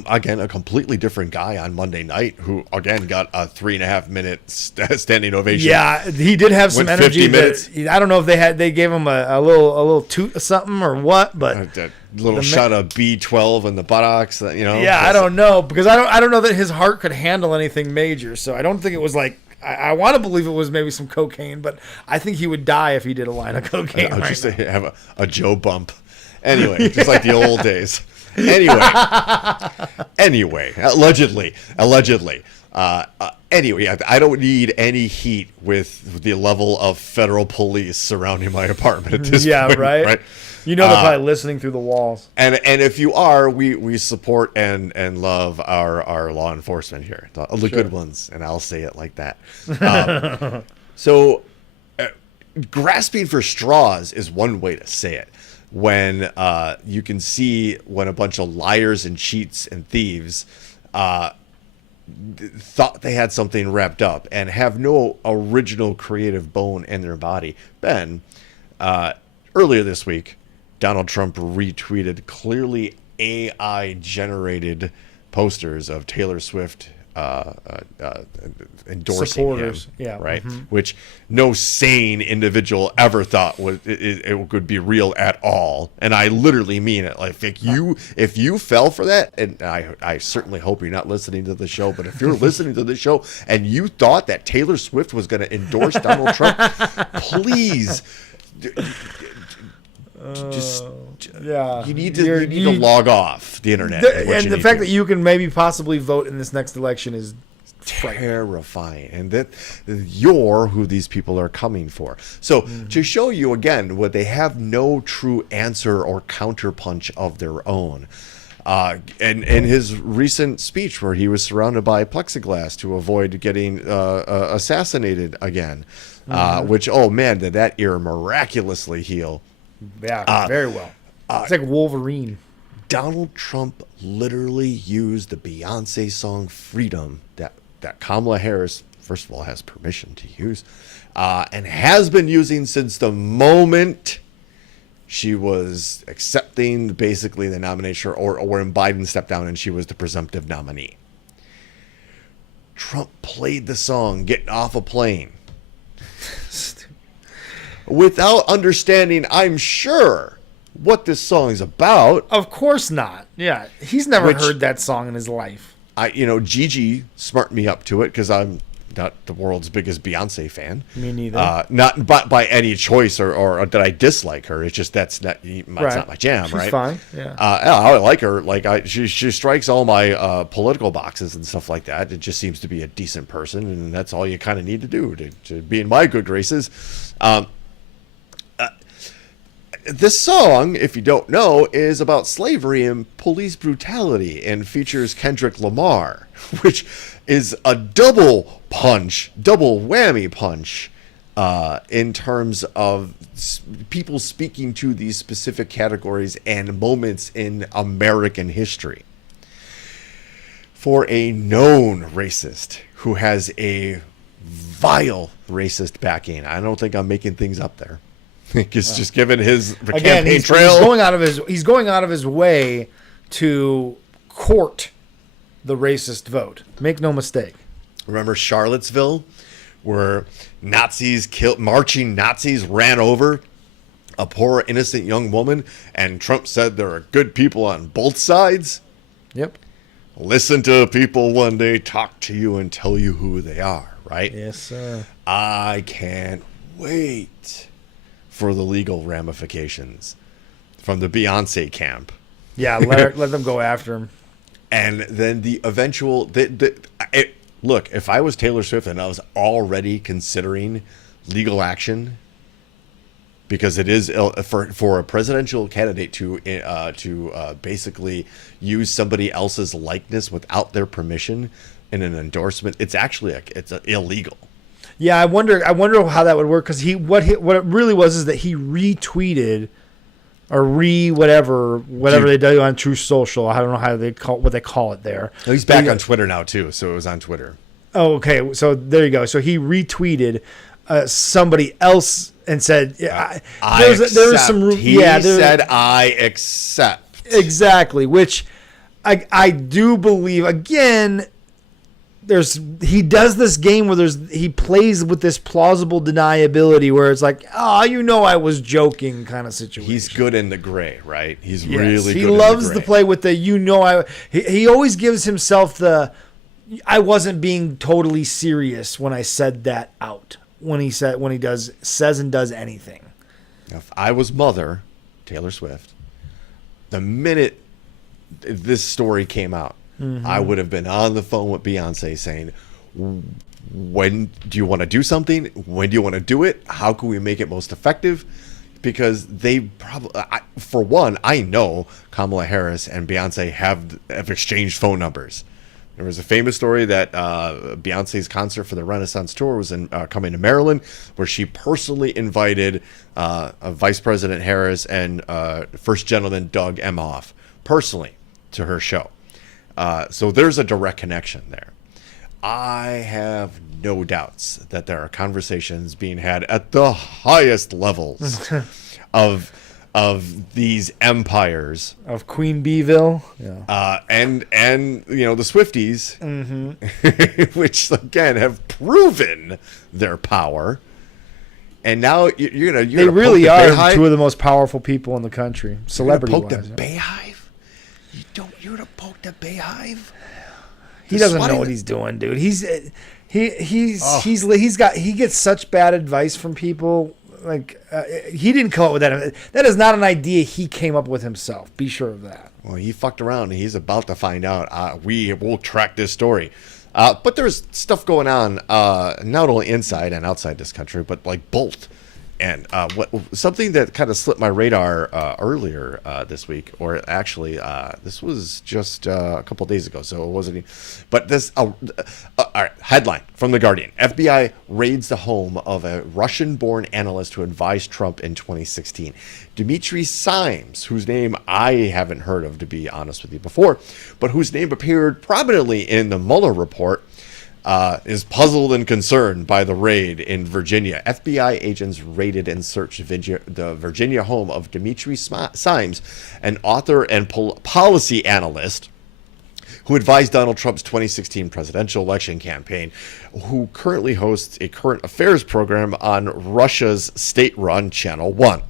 again, a completely different guy on Monday night who, again, got a 3.5 minute standing ovation. Yeah, he did have some energy. 50 minutes. I don't know if they gave him a little toot or something or what, but a little shot of B12 in the buttocks. Yeah, I don't know, because I don't know that his heart could handle anything major. So I don't think it was like. I want to believe it was maybe some cocaine, but I think he would die if he did a line of cocaine. I'll just say have a Joe bump. Anyway, just like the old days. Anyway, allegedly. Anyway, I don't need any heat with the level of federal police surrounding my apartment at this point. Right? You know they're probably listening through the walls. And if you are, we support and love our law enforcement here, the good ones, and I'll say it like that. So, grasping for straws is one way to say it. When you can see when a bunch of liars and cheats and thieves thought they had something wrapped up and have no original creative bone in their body. Ben, earlier this week, Donald Trump retweeted clearly AI-generated posters of Taylor Swift endorsing supporters. Him, right? Which no sane individual ever thought it would be real at all. And I literally mean it. Like if you fell for that, and I certainly hope you're not listening to the show, but if you're listening to the show and you thought that Taylor Swift was going to endorse Donald Trump, please. You need to log off the internet. And the fact that you can maybe possibly vote in this next election is terrifying, and that you're who these people are coming for. So to show you again what they have no true answer or counterpunch of their own. And in his recent speech where he was surrounded by plexiglass to avoid getting assassinated again, which, oh man, did that ear miraculously heal. Yeah, very well. It's like Wolverine. Donald Trump literally used the Beyonce song Freedom that Kamala Harris, first of all, has permission to use, and has been using since the moment she was accepting basically the nomination, or when Biden stepped down and she was the presumptive nominee. Trump played the song getting off a plane without understanding, I'm sure, what this song is about. Of course not. Yeah, he's never heard that song in his life. Gigi smarted me up to it because I'm not the world's biggest Beyonce fan. Me neither. Not by any choice or that I dislike her. It's just that's not my jam. She's right? Fine. Yeah. I like her. She strikes all my political boxes and stuff like that. It just seems to be a decent person, and that's all you kind of need to do to be in my good graces. This song, if you don't know, is about slavery and police brutality and features Kendrick Lamar, which is a double whammy punch in terms of people speaking to these specific categories and moments in American history. For a known racist who has a vile racist backing, I don't think I'm making things up there. He's just given his campaign trail. He's going out of his way to court the racist vote. Make no mistake. Remember Charlottesville, where marching Nazis ran over a poor innocent young woman, and Trump said there are good people on both sides? Yep. Listen to people when they talk to you and tell you who they are, right? Yes, sir. I can't wait for the legal ramifications from the Beyonce camp. Yeah, let them go after him. And then the eventual... Look, if I was Taylor Swift and I was already considering legal action, because it is for a presidential candidate to basically use somebody else's likeness without their permission in an endorsement, it's actually it's illegal. Yeah, I wonder how that would work, because what it really was is that he retweeted or whatever they do on True Social. I don't know what they call it there. Oh, he's back on Twitter now too, so it was on Twitter. Oh, okay. So there you go. So he retweeted somebody else and said, "There was some." He said, "I accept." Exactly, which I do believe. Again, he does this game where he plays with this plausible deniability where it's like, I was joking kind of situation. He's good in the gray, right? He's really good. He loves to play with the he always gives himself the I wasn't being totally serious when I said that out. When he says and does anything. If I was Mother, Taylor Swift, the minute this story came out, I would have been on the phone with Beyonce saying, when do you want to do something? When do you want to do it? How can we make it most effective? Because they probably, for one, I know Kamala Harris and Beyonce have exchanged phone numbers. There was a famous story that Beyonce's concert for the Renaissance Tour was coming to Maryland, where she personally invited Vice President Harris and First Gentleman Doug Emhoff personally to her show. So there's a direct connection there. I have no doubts that there are conversations being had at the highest levels of these empires of Queen Beeville, and the Swifties, which again have proven their power. And now you're they really are two of the most powerful people in the country, celebrity-wise. Poke the Bayhive? You're gonna poke the Bayhive? He doesn't know what he's doing, dude. He gets such bad advice from people. Like he didn't come up with that. That is not an idea he came up with himself. Be sure of that. Well, he fucked around, and he's about to find out. We will track this story. But there's stuff going on, not only inside and outside this country, but like both. And something that kind of slipped my radar earlier this week, or actually this was just a couple days ago, so it wasn't. But this all right, headline from The Guardian: FBI raids the home of a Russian-born analyst who advised Trump in 2016. Dmitry Simes, whose name I haven't heard of, to be honest with you, before, but whose name appeared prominently in the Mueller report, is puzzled and concerned by the raid in Virginia. FBI agents raided and searched the Virginia home of Dmitry Simes, an author and policy analyst who advised Donald Trump's 2016 presidential election campaign, who currently hosts a current affairs program on Russia's state-run Channel 1.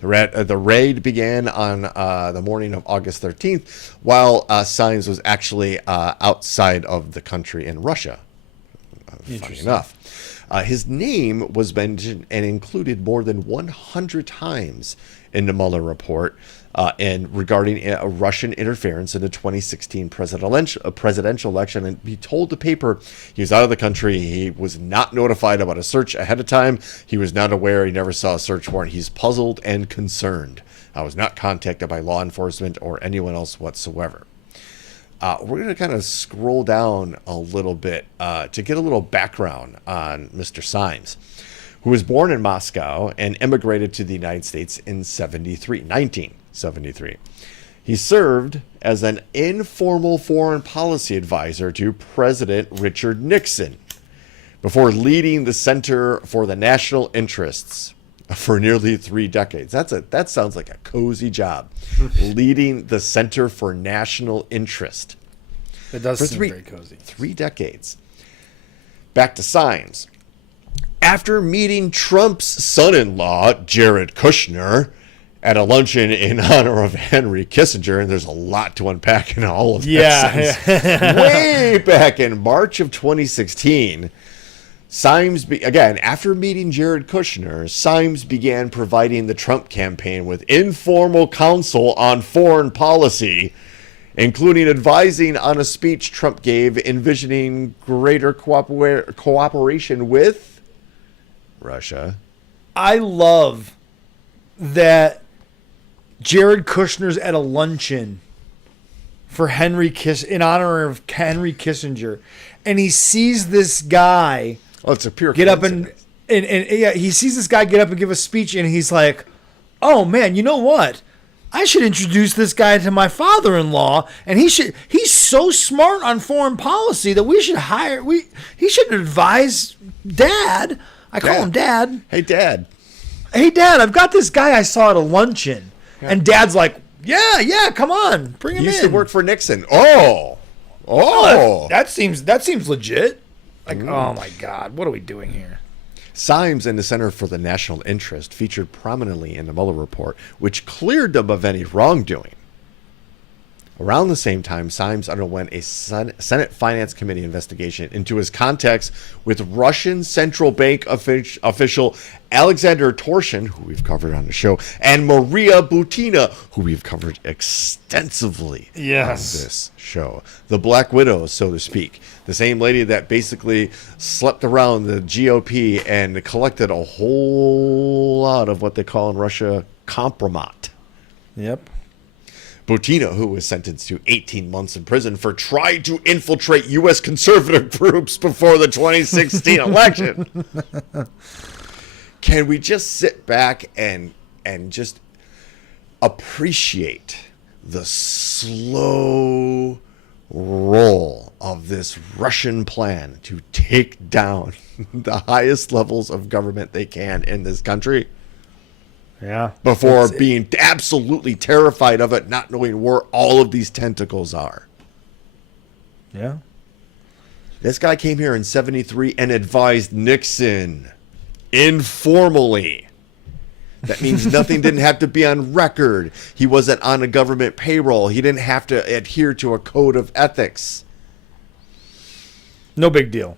The raid began on the morning of August 13th, while Simes was actually outside of the country in Russia. Funny enough. His name was mentioned and included more than 100 times in the Mueller report and regarding Russian interference in the 2016 presidential election. And he told the paper he was out of the country. He was not notified about a search ahead of time. He was not aware. He never saw a search warrant. He's puzzled and concerned. I was not contacted by law enforcement or anyone else whatsoever. We're going to kind of scroll down a little bit to get a little background on Mr. Simes, who was born in Moscow and immigrated to the United States in 1973. He served as an informal foreign policy advisor to President Richard Nixon before leading the Center for the National Interests for nearly 3 decades. That sounds like a cozy job, leading the Center for National Interest. It does seem very cozy. 3 decades. Back to Simes. After meeting Trump's son-in-law, Jared Kushner, at a luncheon in honor of Henry Kissinger, and there's a lot to unpack in all of that. Yeah. Way back in March of 2016, Simes, again, after meeting Jared Kushner, Simes began providing the Trump campaign with informal counsel on foreign policy, including advising on a speech Trump gave envisioning greater cooperation with Russia. I love that Jared Kushner's at a luncheon for in honor of Henry Kissinger, and he sees this guy it's a pure get up and he sees this guy get up and give a speech, and he's like, "Oh man, you know what? I should introduce this guy to my father-in-law, and he's so smart on foreign policy that we should he should advise Dad." I call him Dad. Hey, Dad. Hey, Dad, I've got this guy I saw at a luncheon. Yeah. And Dad's like, yeah, come on, bring him in. He used to work for Nixon. Oh, that seems legit. Like, oh my God, what are we doing here? Simes and the Center for the National Interest featured prominently in the Mueller report, which cleared them of any wrongdoing. Around the same time, Symes underwent a Senate Finance Committee investigation into his contacts with Russian central bank official Alexander Torshin, who we've covered on the show, and Maria Butina, who we've covered extensively on this show. The Black Widow, so to speak. The same lady that basically slept around the GOP and collected a whole lot of what they call in Russia compromat. Yep. Butina, who was sentenced to 18 months in prison for trying to infiltrate U.S. conservative groups before the 2016 election. Can we just sit back and just appreciate the slow roll of this Russian plan to take down the highest levels of government they can in this country? Yeah. Before being absolutely terrified of it, not knowing where all of these tentacles are. Yeah. This guy came here in 73 and advised Nixon informally. That means nothing didn't have to be on record. He wasn't on a government payroll. He didn't have to adhere to a code of ethics. No big deal.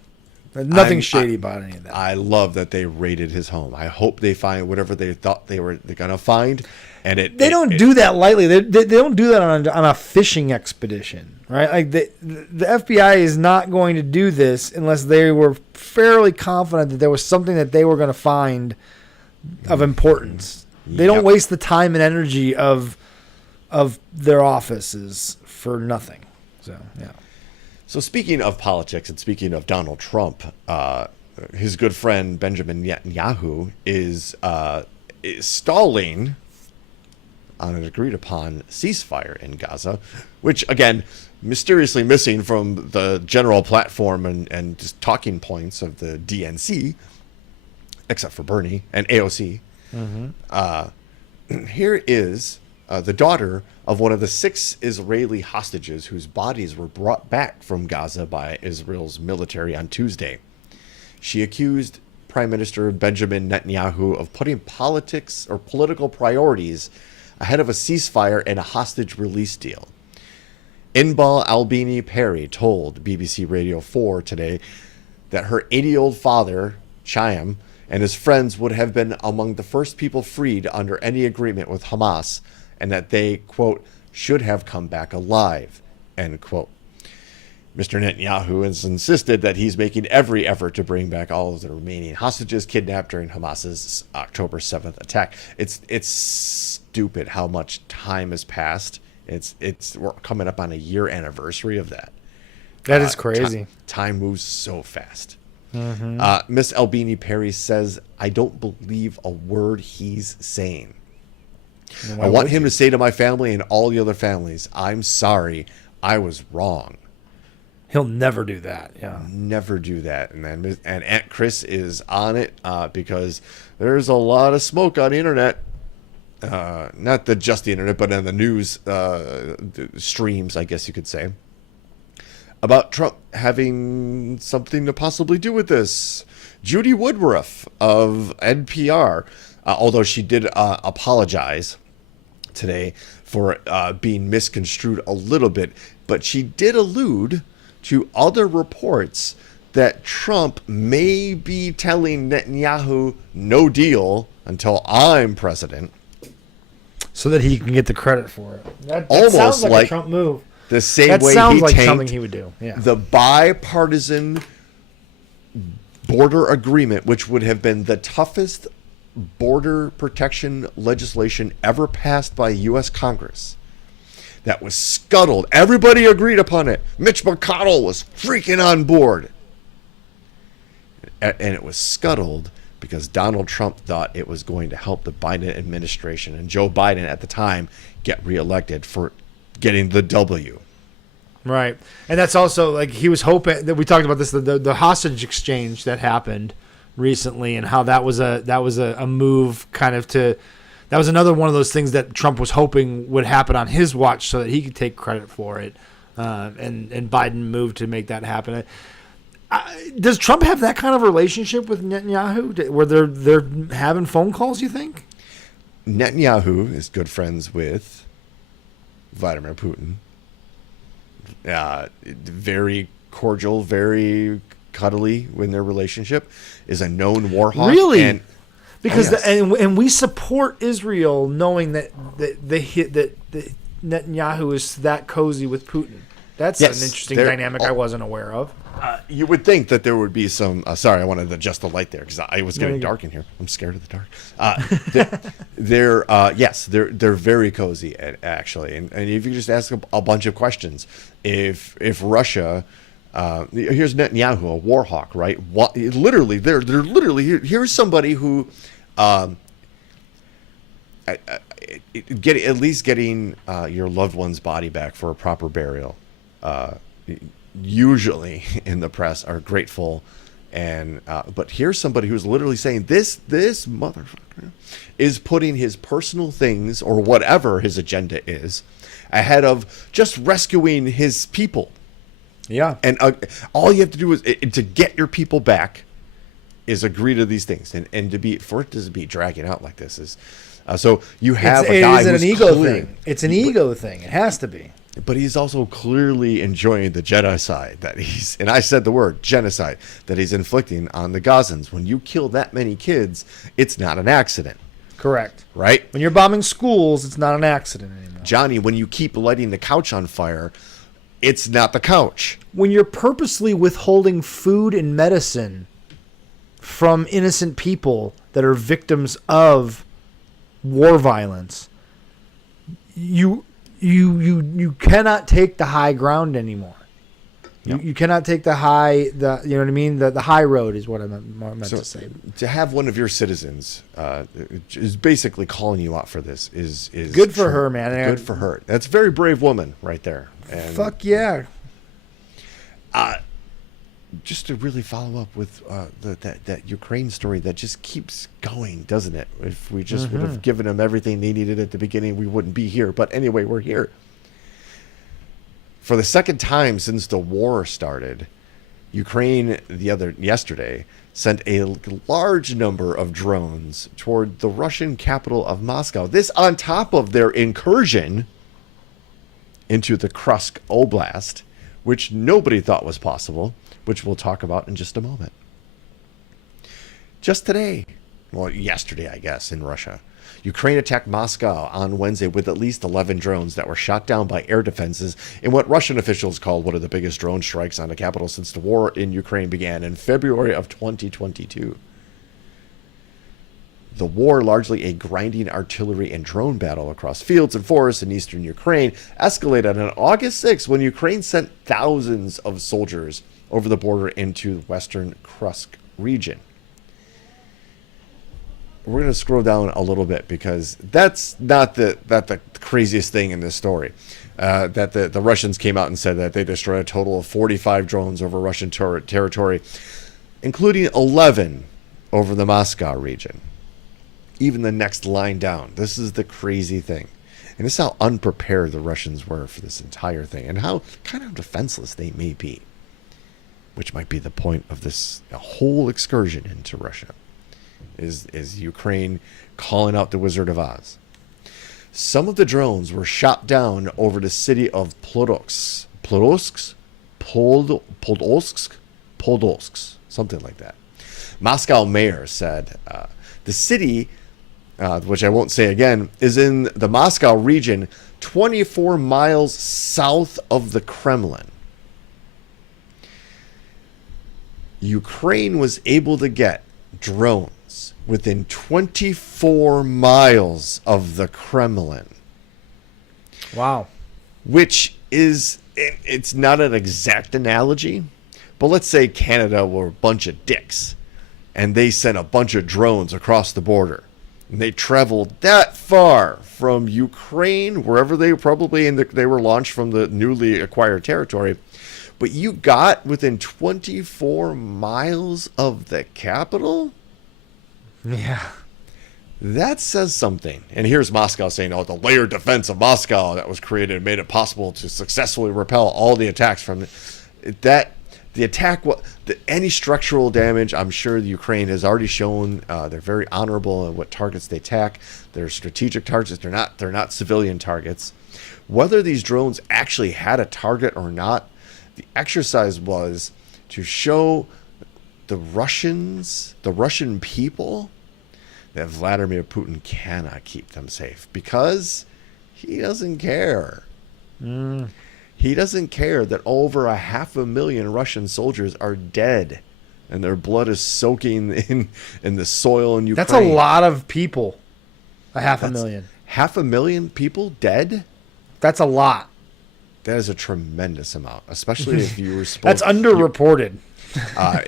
Nothing shady about any of that. I love that they raided his home. I hope they find whatever they thought they're gonna find, and they don't do that lightly. They don't do that on a fishing expedition, right? Like the FBI is not going to do this unless they were fairly confident that there was something that they were going to find of importance. They don't waste the time and energy of their offices for nothing. So yeah. So speaking of politics and speaking of Donald Trump, his good friend Benjamin Netanyahu is stalling on an agreed-upon ceasefire in Gaza, which, again, mysteriously missing from the general platform and just talking points of the DNC, except for Bernie and AOC. Mm-hmm. Here is the daughter of one of the 6 Israeli hostages whose bodies were brought back from Gaza by Israel's military on Tuesday. She accused Prime Minister Benjamin Netanyahu of putting politics or political priorities ahead of a ceasefire and a hostage release deal. Inbal Albini Perry told BBC Radio 4 today that her 80-year-old father, Chaim, and his friends would have been among the first people freed under any agreement with Hamas, and that they, quote, should have come back alive, end quote. Mr. Netanyahu has insisted that he's making every effort to bring back all of the remaining hostages kidnapped during Hamas's October 7th attack. It's stupid how much time has passed. We're coming up on a year anniversary of that. That is crazy. Time moves so fast. Mm-hmm. Miss Albini Perry says, I don't believe a word he's saying. I want him to say to my family and all the other families, I'm sorry, I was wrong. He'll never do that. Yeah, never do that. And Aunt Chris is on it because there's a lot of smoke on the internet. Not just the internet, but on the news streams, I guess you could say, about Trump having something to possibly do with this. Judy Woodruff of NPR, although she did apologize today for being misconstrued a little bit, but she did allude to other reports that Trump may be telling Netanyahu no deal until I'm president, so that he can get the credit for it. That almost sounds like a like Trump move. The same that way sounds he like tanked something he would do. Yeah. The bipartisan border agreement, which would have been the toughest border protection legislation ever passed by U.S. Congress, that was scuttled. Everybody agreed upon it. Mitch McConnell was freaking on board. And it was scuttled because Donald Trump thought it was going to help the Biden administration and Joe Biden at the time get reelected for getting the W. Right. And that's also like he was hoping that we talked about this, the hostage exchange that happened recently and how that was a move kind of to, that was another one of those things that Trump was hoping would happen on his watch so that he could take credit for it. And Biden moved to make that happen. Does Trump have that kind of relationship with Netanyahu where they're having phone calls, you think? Netanyahu is good friends with Vladimir Putin. very cordial, very cuddly in their relationship, is a known war hawk. Really? And, because yes. and we support Israel, knowing that Netanyahu is that cozy with Putin. That's an interesting dynamic I wasn't aware of. You would think that there would be some. Sorry, I wanted to adjust the light there because I was getting dark in here. I'm scared of the dark. They're very cozy actually, and if you just ask a bunch of questions, if Russia. Here's Netanyahu, a war hawk, right? Literally, they're literally here's somebody who, getting your loved one's body back for a proper burial. Usually in the press are grateful, but here's somebody who's literally saying this motherfucker is putting his personal things or whatever his agenda is ahead of just rescuing his people. Yeah, and all you have to do is to get your people back is agree to these things, and to be dragging out like this is so you have a guy who's an ego thing. It's an ego thing. It has to be. But he's also clearly enjoying the genocide that and I said the word genocide, that he's inflicting on the Gazans. When you kill that many kids, it's not an accident. Correct. Right? When you're bombing schools, it's not an accident anymore. Johnny, when you keep lighting the couch on fire, it's not the couch. When you're purposely withholding food and medicine from innocent people that are victims of war violence, you cannot take the high ground anymore. Yep. You cannot take the high, you know what I mean? The high road is what I meant to say. To have one of your citizens is basically calling you out for this is good for her, man. Good for her. That's a very brave woman right there. And, fuck yeah. Just to really follow up with that Ukraine story that just keeps going, doesn't it? If we just would have given them everything they needed at the beginning, we wouldn't be here. But anyway, we're here. For the second time since the war started, Ukraine yesterday sent a large number of drones toward the Russian capital of Moscow. This on top of their incursion into the Kursk Oblast, which nobody thought was possible, which we'll talk about in just a moment. Just today, well, yesterday, I guess, in Russia, Ukraine attacked Moscow on Wednesday with at least 11 drones that were shot down by air defenses in what Russian officials called one of the biggest drone strikes on the capital since the war in Ukraine began in February of 2022. The war, largely a grinding artillery and drone battle across fields and forests in eastern Ukraine, escalated on August 6 when Ukraine sent thousands of soldiers over the border into the western Kursk region. We're going to scroll down a little bit because that's not the craziest thing in this story. That the Russians came out and said that they destroyed a total of 45 drones over Russian territory, including 11 over the Moscow region. Even the next line down. This is the crazy thing. And this is how unprepared the Russians were for this entire thing and how kind of defenseless they may be, which might be the point of this whole excursion into Russia, is Ukraine calling out the Wizard of Oz. Some of the drones were shot down over the city of Podolsk, something like that. Moscow mayor said the city, which I won't say again, is in the Moscow region, 24 miles south of the Kremlin. Ukraine was able to get drones within 24 miles of the Kremlin. Wow. Which is, it's not an exact analogy, but let's say Canada were a bunch of dicks and they sent a bunch of drones across the border. And they traveled that far from Ukraine, wherever they probably they were launched from the newly acquired territory. But you got within 24 miles of the capital? Yeah. That says something. And here's Moscow saying, oh, the layered defense of Moscow that was created made it possible to successfully repel all the attacks from that. The attack, any structural damage, I'm sure the Ukraine has already shown they're very honorable in what targets they attack. They're strategic targets. They're not civilian targets. Whether these drones actually had a target or not, the exercise was to show the Russian people, that Vladimir Putin cannot keep them safe because he doesn't care. He doesn't care that over 500,000 Russian soldiers are dead and their blood is soaking in the soil in Ukraine. That's a lot of people. 500,000. 500,000 people dead? That's a lot. That is a tremendous amount, especially if you were supposed. That's underreported.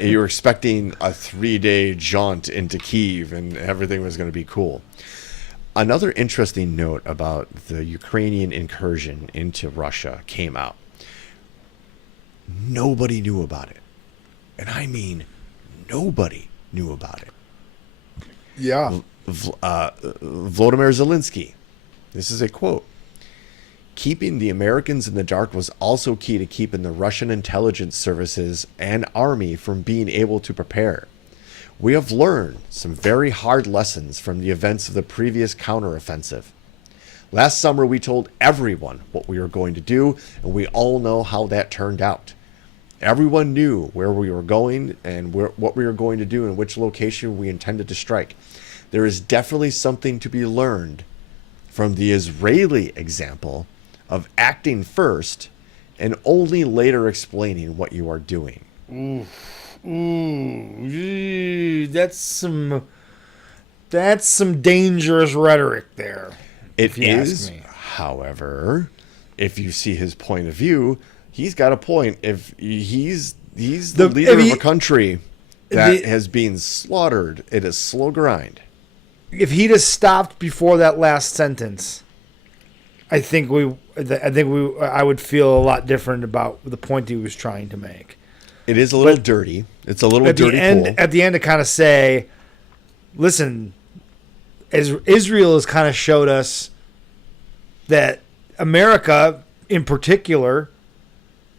You were expecting a 3-day jaunt into Kyiv and everything was going to be cool. Another interesting note about the Ukrainian incursion into Russia came out. Nobody knew about it. And I mean, nobody knew about it. Yeah. Volodymyr Zelensky. This is a quote. Keeping the Americans in the dark was also key to keeping the Russian intelligence services and army from being able to prepare. We have learned some very hard lessons from the events of the previous counteroffensive. Last summer, we told everyone what we were going to do, and we all know how that turned out. Everyone knew where we were going and what we were going to do and which location we intended to strike. There is definitely something to be learned from the Israeli example of acting first and only later explaining what you are doing. Ooh, that's some dangerous rhetoric there. It is, however, if you see his point of view, he's got a point. If he's the leader of a country that has been slaughtered, it is slow grind. If he'd have stopped before that last sentence, I would feel a lot different about the point he was trying to make. It is a little dirty. It's a little dirty pool. At the end, to kind of say, listen, Israel has kind of showed us that America, in particular,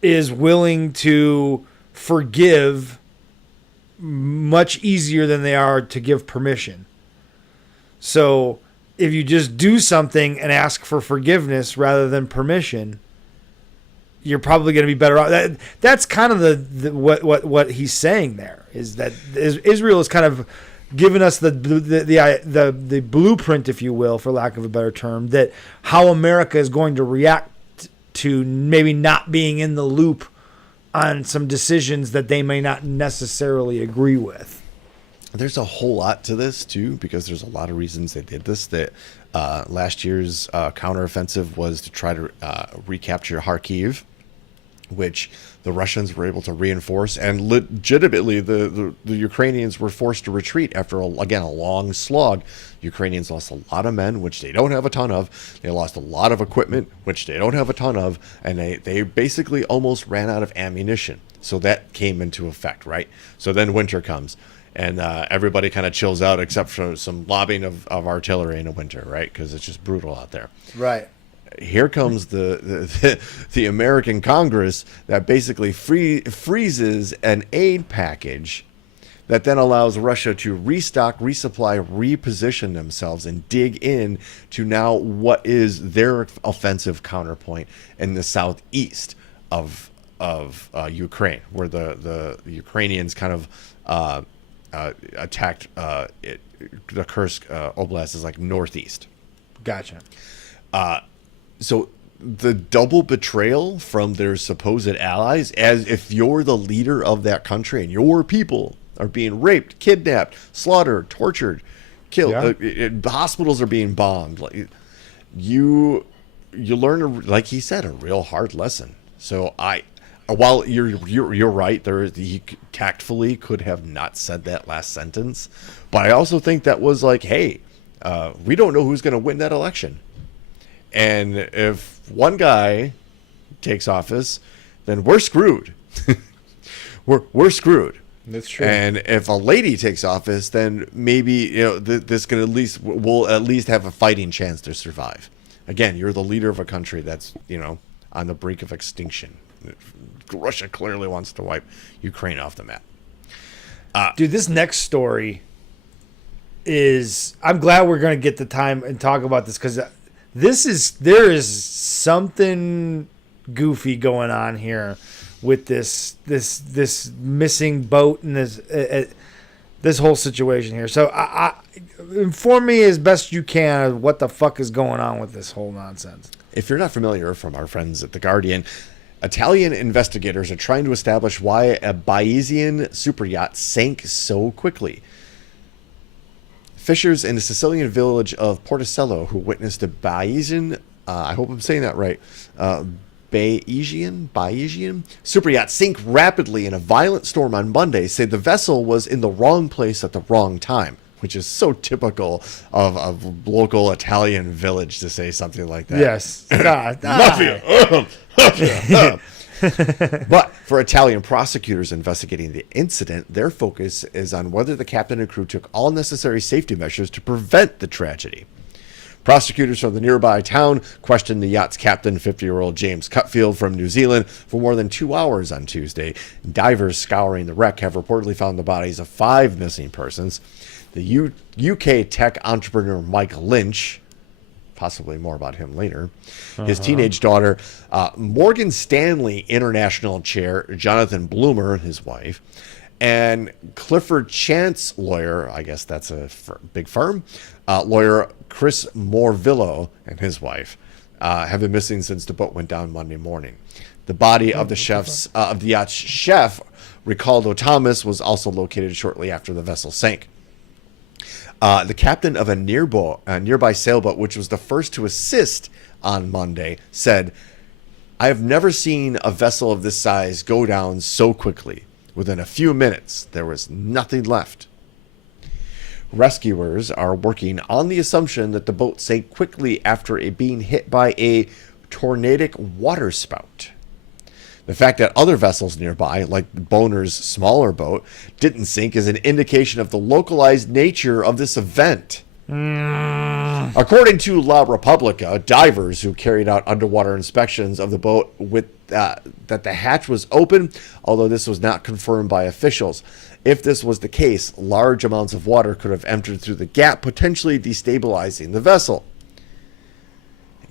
is willing to forgive much easier than they are to give permission. So if you just do something and ask for forgiveness rather than permission, you're probably going to be better off. That's kind of what he's saying there, is that Israel is kind of given us the blueprint, if you will, for lack of a better term, that how America is going to react to maybe not being in the loop on some decisions that they may not necessarily agree with. There's a whole lot to this too, because there's a lot of reasons they did this. That last year's counteroffensive was to try to recapture Kharkiv, which the Russians were able to reinforce, and legitimately the Ukrainians were forced to retreat after a long slog. Ukrainians lost a lot of men, which they don't have a ton of. They lost a lot of equipment, which they don't have a ton of, and they basically almost ran out of ammunition. So that came into effect, right? So then winter comes. And everybody kind of chills out except for some lobbing of artillery in the winter, right? Because it's just brutal out there. Right. Here comes the American Congress that basically freezes an aid package that then allows Russia to restock, resupply, reposition themselves and dig in to now what is their offensive counterpoint in the southeast of Ukraine, where the Ukrainians kind of attacked the Kursk Oblast is like northeast. Gotcha. So the double betrayal from their supposed allies, as if you're the leader of that country and your people are being raped, kidnapped, slaughtered, tortured, killed. Yeah. Hospitals are being bombed. Like you learn, like he said, a real hard lesson. So while you're right, he tactfully could have not said that last sentence, but I also think that was like, hey, we don't know who's going to win that election, and if one guy takes office, then we're screwed. we're screwed. That's true. And if a lady takes office, then maybe this can we'll at least have a fighting chance to survive. Again, you're the leader of a country that's on the brink of extinction. Russia clearly wants to wipe Ukraine off the map. Dude, this next story is... I'm glad we're going to get the time and talk about this, because there is something goofy going on here with this missing boat and this whole situation here. So I inform me as best you can of what the fuck is going on with this whole nonsense. If you're not familiar, from our friends at The Guardian, Italian investigators are trying to establish why a Bayesian superyacht sank so quickly. Fishers in the Sicilian village of Porticello, who witnessed a Bayesian, I hope I'm saying that right, Bayesian superyacht sink rapidly in a violent storm on Monday, say the vessel was in the wrong place at the wrong time, which is so typical of a local Italian village to say something like that. Yes. Mafia. But for Italian prosecutors investigating the incident, their focus is on whether the captain and crew took all necessary safety measures to prevent the tragedy. Prosecutors from the nearby town questioned the yacht's captain, 50-year-old James Cutfield from New Zealand, for more than 2 hours on Tuesday. Divers scouring the wreck have reportedly found the bodies of 5 missing persons. The UK tech entrepreneur Mike Lynch, possibly more about him later, his teenage daughter, Morgan Stanley International Chair Jonathan Bloomer, his wife, and Clifford Chance lawyer, I guess that's a big firm, lawyer Chris Morvillo and his wife have been missing since the boat went down Monday morning. The body of the yacht's chef, Ricaldo Thomas, was also located shortly after the vessel sank. The captain of a nearby sailboat, which was the first to assist on Monday, said, "I have never seen a vessel of this size go down so quickly. Within a few minutes, there was nothing left." Rescuers are working on the assumption that the boat sank quickly after it being hit by a tornadic waterspout. The fact that other vessels nearby, like Boner's smaller boat, didn't sink is an indication of the localized nature of this event. According to La Repubblica, divers who carried out underwater inspections of the boat with that the hatch was open, although this was not confirmed by officials. If this was the case, large amounts of water could have entered through the gap, potentially destabilizing the vessel.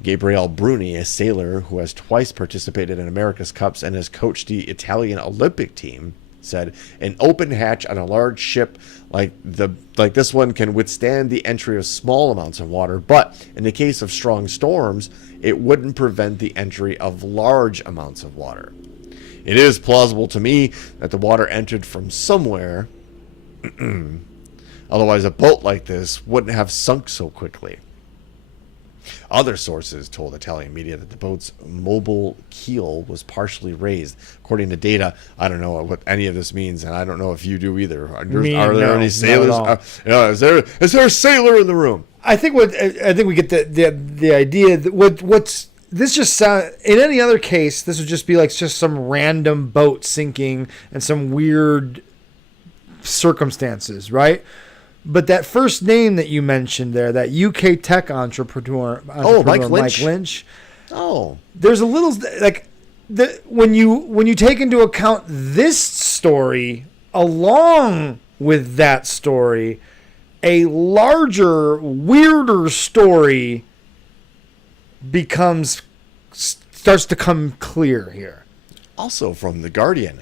Gabriele Bruni, a sailor who has twice participated in America's Cups and has coached the Italian Olympic team, said, "An open hatch on a large ship like this one can withstand the entry of small amounts of water, but in the case of strong storms, it wouldn't prevent the entry of large amounts of water. It is plausible to me that the water entered from somewhere. Otherwise, a boat like this wouldn't have sunk so quickly." Other sources told Italian media that the boat's mobile keel was partially raised. According to data, I don't know what any of this means, and I don't know if you do either. Are there any sailors? Is there a sailor in the room? I think we get the idea that what's this just sound in any other case, this would just be like just some random boat sinking and some weird circumstances, right? But that first name that you mentioned there, that UK tech entrepreneur Mike Lynch. Oh, there's a little like when you take into account this story along with that story, a larger, weirder story starts to come clear here. Also from The Guardian,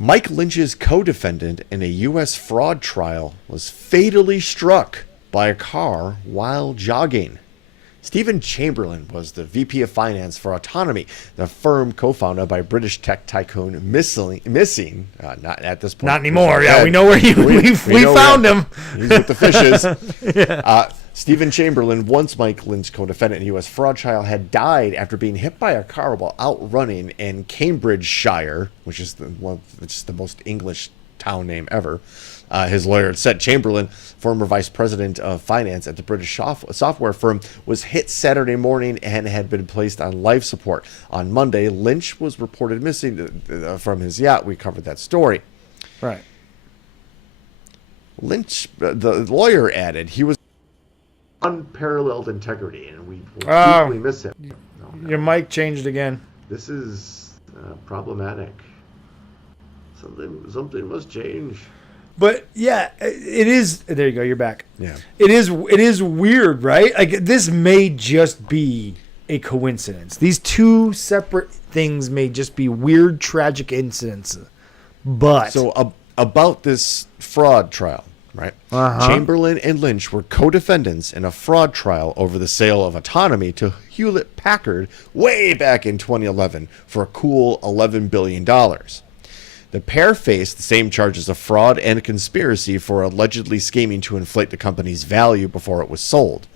Mike Lynch's co-defendant in a U.S. fraud trial was fatally struck by a car while jogging. Stephen Chamberlain was the VP of Finance for Autonomy, the firm co-founded by British tech tycoon missing not at this point. Not anymore. Yeah, we know where we found him. He's with the fishes. Yeah. Stephen Chamberlain, once Mike Lynch's co-defendant in a U.S. fraud trial, had died after being hit by a car while out running in Cambridgeshire, which is the most English town name ever. His lawyer said Chamberlain, former vice president of finance at the British software firm, was hit Saturday morning and had been placed on life support. On Monday, Lynch was reported missing from his yacht. We covered that story. Right. Lynch, the lawyer added, he was unparalleled integrity, and we will deeply miss him. Your mic changed again. This is problematic. Something must change. But yeah, it is. There you go. You're back. Yeah. It is weird, right? Like this may just be a coincidence. These two separate things may just be weird, tragic incidents. But so about this fraud trial, right? Chamberlain and Lynch were co-defendants in a fraud trial over the sale of autonomy to Hewlett-Packard way back in 2011 for a cool $11 billion. The pair faced the same charges of fraud and conspiracy for allegedly scheming to inflate the company's value before it was sold.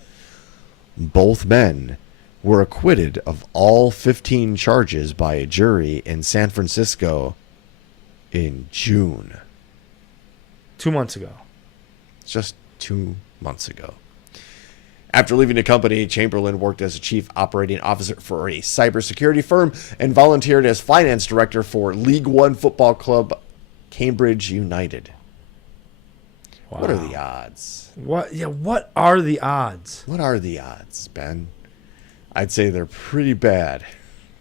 Both men were acquitted of all 15 charges by a jury in San Francisco in June. 2 months ago. Just 2 months ago. After leaving the company, Chamberlain worked as a chief operating officer for a cybersecurity firm and volunteered as finance director for League One football club Cambridge United. Wow. What are the odds? What are the odds? What are the odds, Ben? I'd say they're pretty bad.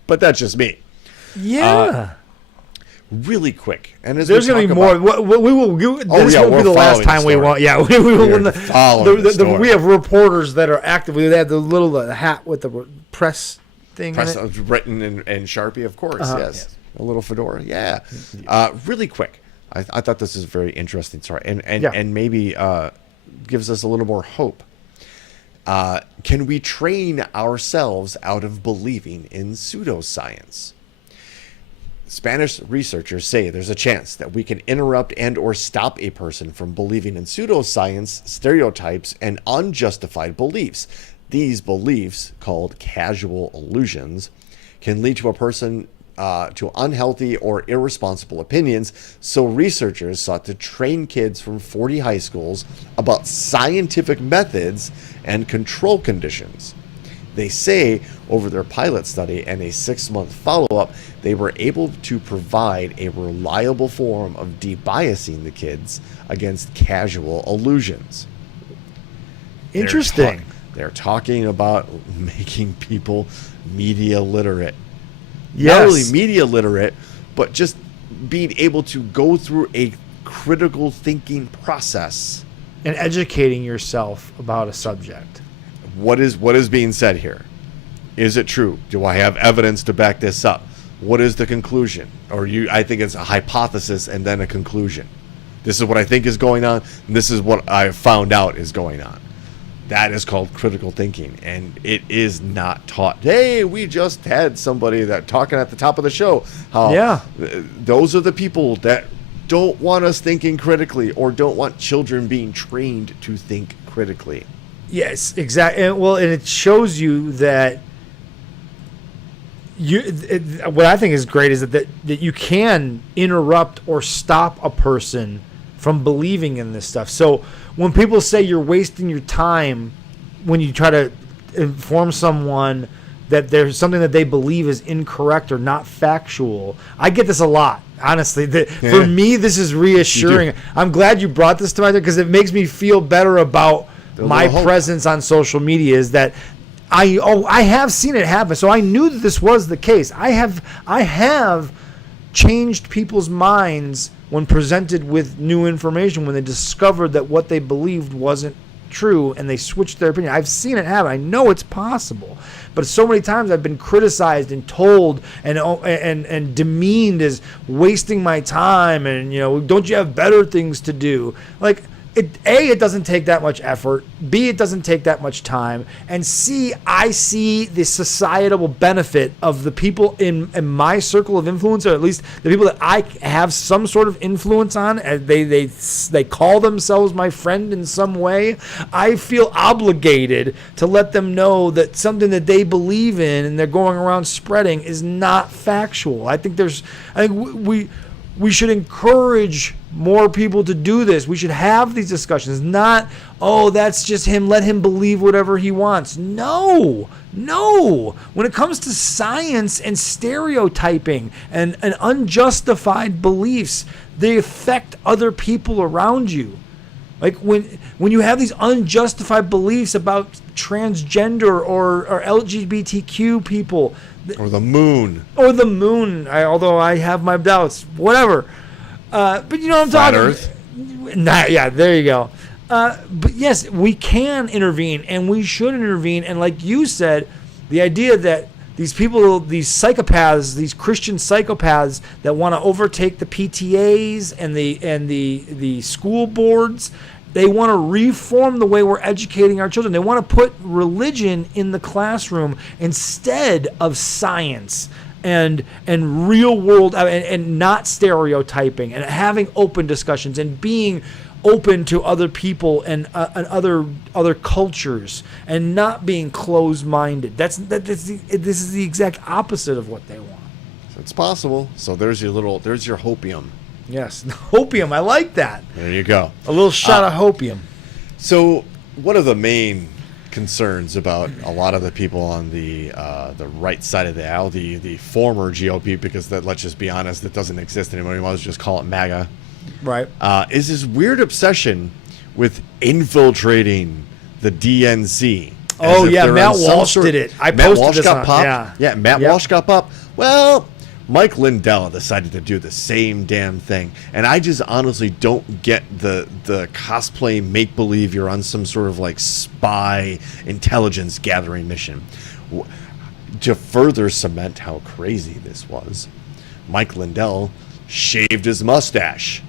But that's just me. Yeah. Really quick, and as there's going to be more. This won't be the last time we want. Yeah, we will. We have reporters that are actively. They have the hat with the press thing. Press written in Sharpie, of course. Yes, a little fedora. Yeah. Really quick. I thought this is a very interesting story, and maybe gives us a little more hope. Can we train ourselves out of believing in pseudoscience? Spanish researchers say there's a chance that we can interrupt and or stop a person from believing in pseudoscience, stereotypes, and unjustified beliefs. These beliefs, called casual illusions, can lead to a person to unhealthy or irresponsible opinions. So researchers sought to train kids from 40 high schools about scientific methods and control conditions. They say over their pilot study and a 6-month follow-up, they were able to provide a reliable form of debiasing the kids against casual illusions. Interesting. They're talking about making people media literate. Yes. Not only media literate, but just being able to go through a critical thinking process. And educating yourself about a subject. What is being said here? Is it true? Do I have evidence to back this up? What is the conclusion? I think it's a hypothesis and then a conclusion. This is what I think is going on, and this is what I found out is going on. That is called critical thinking, and it is not taught. Hey, we just had somebody that talking at the top of the show. Those are the people that don't want us thinking critically or don't want children being trained to think critically. Yes, exactly. And it shows you that what I think is great is that you can interrupt or stop a person from believing in this stuff. So when people say you're wasting your time when you try to inform someone that there's something that they believe is incorrect or not factual, I get this a lot. Honestly, for me, this is reassuring. I'm glad you brought this to my attention because it makes me feel better about my presence on social media. Is that I have seen it happen, so I knew that this was the case. I have changed people's minds when presented with new information, when they discovered that what they believed wasn't true and they switched their opinion. I've seen it happen. I know it's possible, but so many times I've been criticized and told and demeaned as wasting my time and don't you have better things to do? Like, it doesn't take that much effort. B, it doesn't take that much time. And C, I see the societal benefit of the people in my circle of influence, or at least the people that I have some sort of influence on. And they call themselves my friend in some way. I feel obligated to let them know that something that they believe in and they're going around spreading is not factual. I think we should encourage more people to do this. We should have these discussions. Not, that's just him. Let him believe whatever he wants. No. When it comes to science and stereotyping and unjustified beliefs, they affect other people around you. Like when you have these unjustified beliefs about transgender or LGBTQ people. Or the moon. Although I have my doubts. Whatever. But you know what I'm talking about. Yeah, there you go. But yes, we can intervene, and we should intervene. And like you said, the idea that these people, these psychopaths, these Christian psychopaths that want to overtake the PTAs and the school boards, they want to reform the way we're educating our children. They want to put religion in the classroom instead of science and real world and not stereotyping and having open discussions and being open to other people and other cultures and not being closed-minded. This is the exact opposite of what they want. So it's possible. So there's your hopium. Yes, hopium. I like that. There you go. A little shot of hopium. So one of the main concerns about a lot of the people on the right side of the aisle, the former GOP, because that, let's just be honest, that doesn't exist anymore. You might as well just call it MAGA. Right. Is this weird obsession with infiltrating the DNC. Oh, yeah, Matt Walsh did it. I Matt posted Walsh this got on, popped. yeah. Matt Walsh got popped. Well, Mike Lindell decided to do the same damn thing. And I just honestly don't get the cosplay make-believe you're on some sort of like spy intelligence gathering mission. To further cement how crazy this was, Mike Lindell shaved his mustache.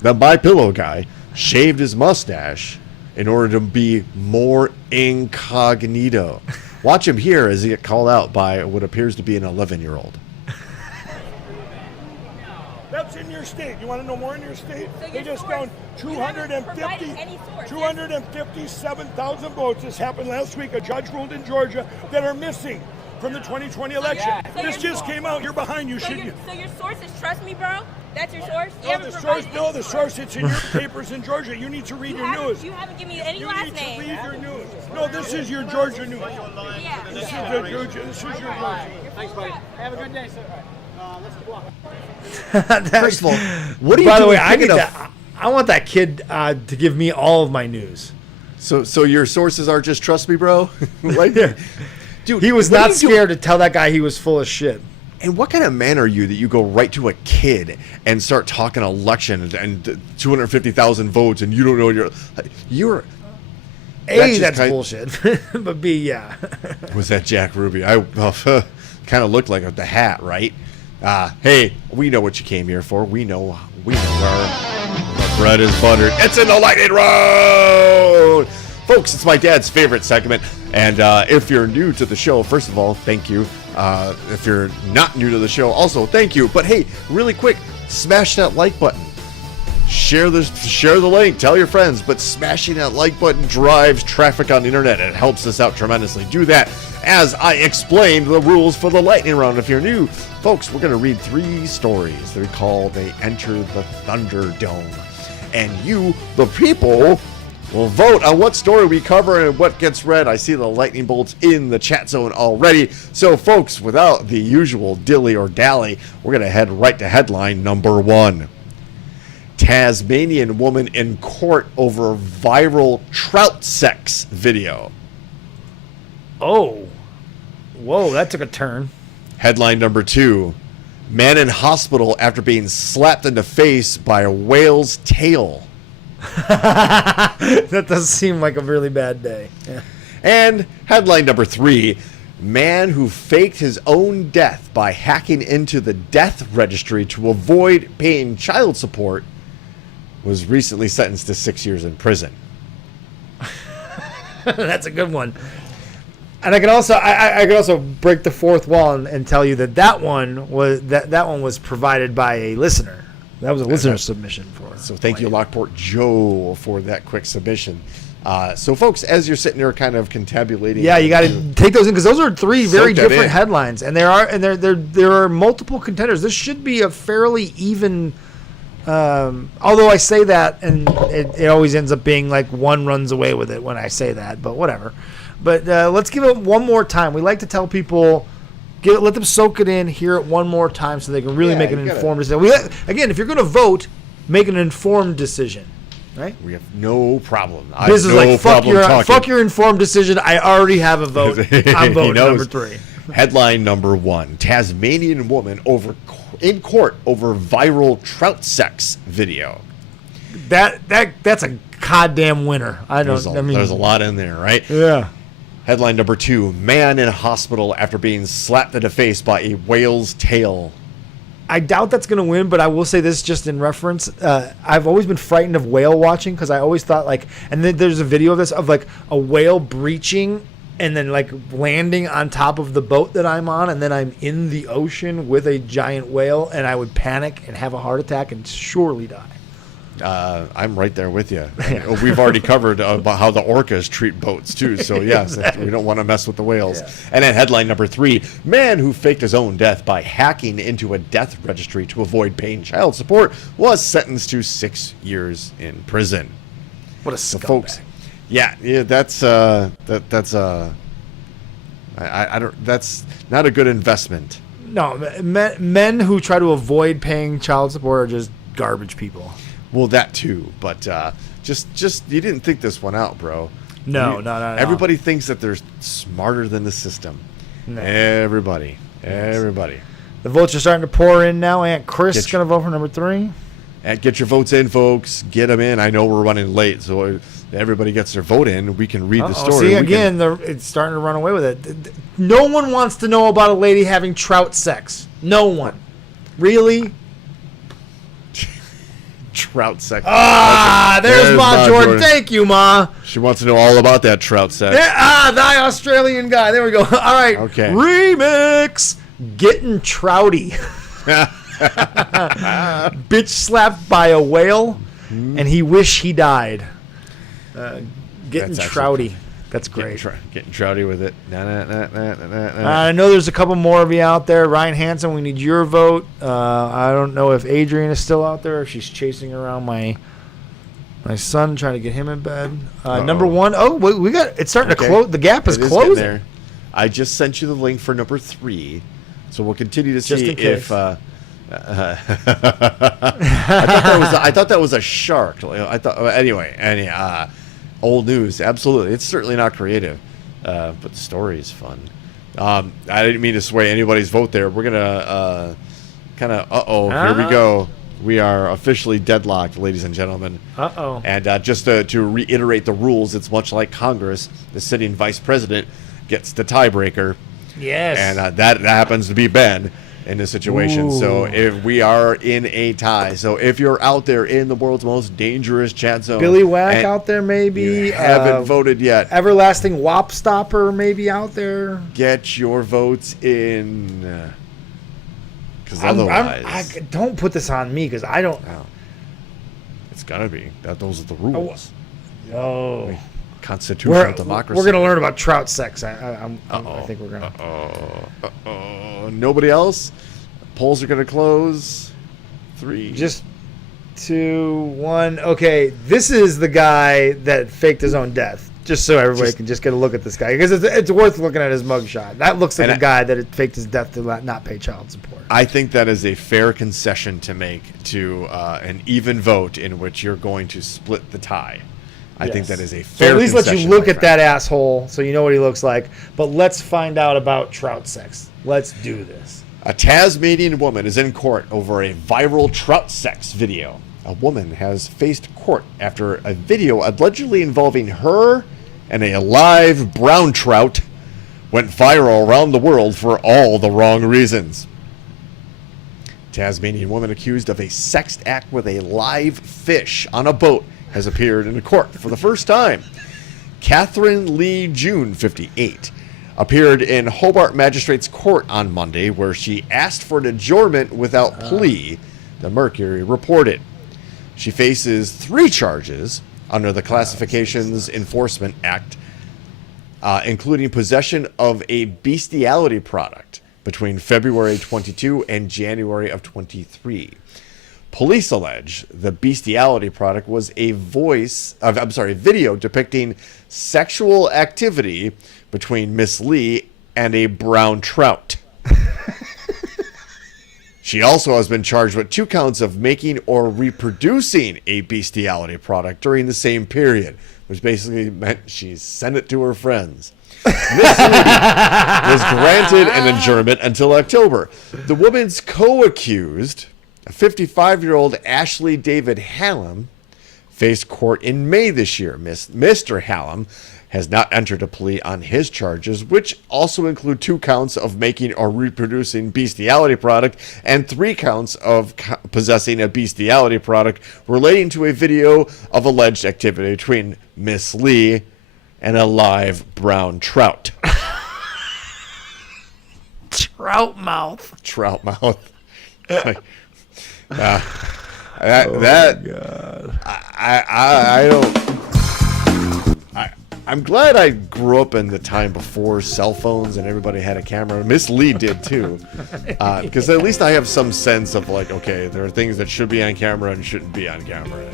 The MyPillow guy shaved his mustache in order to be more incognito. Watch him here as he get called out by what appears to be an 11-year-old. That's in your state. You want to know more in your state? So they just found 257,000 votes. This happened last week. A judge ruled in Georgia that are missing from the 2020 election. So this just came out. You're behind. You should. So your source is Trust Me, bro? That's your source? The source. It's in your papers in Georgia. You need to read your news. You haven't given me any last name. You need to read your news. No, this is your Georgia news. Yeah. This is your Georgia. This is your Georgia. Thanks, buddy. Have a good day, sir. Let's keep walking. First of all, what are you By the doing? way, I want that kid to give me all of my news. So your sources are just Trust Me, bro? Like, dude, he was not scared to tell that guy he was full of shit. And what kind of man are you that you go right to a kid and start talking election and 250,000 votes and you don't know you're A, that's bullshit. But B, yeah. Was that Jack Ruby? I kind of looked like the hat, right? Hey, we know what you came here for. We know where the bread is buttered. It's in the lightning road! Folks, it's my dad's favorite segment. And if you're new to the show, first of all, thank you. If you're not new to the show, also thank you. But hey, really quick, smash that like button. Share the link. Tell your friends. But smashing that like button drives traffic on the internet. It helps us out tremendously. Do that as I explained the rules for the lightning round. If you're new, folks, we're going to read 3 stories. They're called They Enter the Thunderdome. And you, the people, will vote on what story we cover and what gets read. I see the lightning bolts in the chat zone already. So, folks, without the usual dilly or dally, we're going to head right to headline number 1. Tasmanian woman in court over viral trout sex video. Oh. Whoa, that took a turn. Headline number 2. Man in hospital after being slapped in the face by a whale's tail. That does seem like a really bad day. Yeah. And headline number 3. Man who faked his own death by hacking into the death registry to avoid paying child support was recently sentenced to 6 years in prison. That's a good one. And I can also I could also break the fourth wall and tell you that one was provided by a listener. That was a listener submission for us. So thank you, Lockport Joe, for that quick submission. So, folks, as you're sitting there kind of contabulating, yeah, you got to take those in because those are 3 very different headlines, and there are multiple contenders. This should be a fairly even. Although I say that, and it always ends up being like one runs away with it when I say that, but whatever. But let's give it one more time. We like to tell people. Let them soak it in, hear it one more time so they can really make an informed decision. Again, if you're going to vote, make an informed decision, right? We have no problem. This is like, fuck your informed decision. I already have a vote. I'm voting number 3. Headline number 1. Tasmanian woman in court over viral trout sex video. That's a goddamn winner. There's a lot in there, right? Yeah. Headline number 2: Man in hospital after being slapped in the face by a whale's tail. I doubt that's going to win, but I will say this just in reference. I've always been frightened of whale watching because I always thought and then there's a video of this of a whale breaching and then landing on top of the boat that I'm on, and then I'm in the ocean with a giant whale, and I would panic and have a heart attack and surely die. I'm right there with you. We've already covered about how the orcas treat boats too. So yes, we don't want to mess with the whales. Yeah. And then headline number 3: Man who faked his own death by hacking into a death registry to avoid paying child support was sentenced to 6 years in prison. What a scumbag. Folks. Yeah, that's that's not a good investment. No, men who try to avoid paying child support are just garbage people. Well, that too, but just you didn't think this one out, bro. No. Everybody thinks that they're smarter than the system. No. Everybody. The votes are starting to pour in now. Aunt Chris is going to vote for number 3. And get your votes in, folks. Get them in. I know we're running late, so everybody gets their vote in. We can read the story. See, again, it's starting to run away with it. No one wants to know about a lady having trout sex. No one. Really? Trout sex. There's Ma Jordan. Thank you, Ma. She wants to know all about that trout sex. The Australian guy. There we go. All right. Okay. Remix. Getting trouty. Bitch slapped by a whale, and he wish he died. Getting trouty. That's great. Getting trouty with it. I know there's a couple more of you out there. Ryan Hansen, we need your vote. I don't know if Adrian is still out there, or if she's chasing around my son, trying to get him in bed. Number 1. Oh, we got it's starting to close. The gap is closing. There. I just sent you the link for number 3, so we'll continue to just see in case. if. I thought that was a shark. I thought anyway. Old news, absolutely. It's certainly not creative, but the story is fun. I didn't mean to sway anybody's vote there. We're gonna kind of here we go. We are officially deadlocked, ladies and gentlemen. And just to reiterate the rules, it's much like Congress. The sitting vice president gets the tiebreaker. Yes. And that happens to be Ben in this situation. Ooh. So if we are in a tie, so if you're out there in the world's most dangerous chat zone, Billy Whack out there maybe, you haven't voted yet, Everlasting Wop Stopper maybe out there, get your votes in, because otherwise don't put this on me because I don't know. It's gotta be that. Those are the rules. Constitutional democracy. We're gonna learn about trout sex. I think we're gonna. Nobody else. Polls are gonna close. 3, just 2, 1. Okay, this is the guy that faked his own death. Just so everybody can just get a look at this guy, because it's worth looking at his mugshot. That looks like a guy that had faked his death to not pay child support. I think that is a fair concession to make to an even vote in which you're going to split the tie. I think that is a fair. So at least let you look at that asshole so you know what he looks like. But let's find out about trout sex. Let's do this. A Tasmanian woman is in court over a viral trout sex video. A woman has faced court after a video allegedly involving her and a live brown trout went viral around the world for all the wrong reasons. Tasmanian woman accused of a sex act with a live fish on a boat has appeared in court for the first time. Catherine Lee June, 58, appeared in Hobart Magistrates Court on Monday, where she asked for an adjournment without plea, the Mercury reported. She faces 3 charges under the Classifications Enforcement Act, including possession of a bestiality product between February 22 and January of 23. Police allege the bestiality product was a video depicting sexual activity between Miss Lee and a brown trout. She also has been charged with 2 counts of making or reproducing a bestiality product during the same period, which basically meant she sent it to her friends. Miss Lee was granted an adjournment until October. The woman's co-accused, a 55-year-old Ashley David Hallam, face court in May this year. Mr. Hallam has not entered a plea on his charges, which also include 2 counts of making or reproducing bestiality product and 3 counts of possessing a bestiality product relating to a video of alleged activity between Miss Lee and a live brown trout. Trout mouth. Like, God. I'm glad I grew up in the time before cell phones and everybody had a camera. Miss Lee did too, because at least I have some sense of like, okay, there are things that should be on camera and shouldn't be on camera.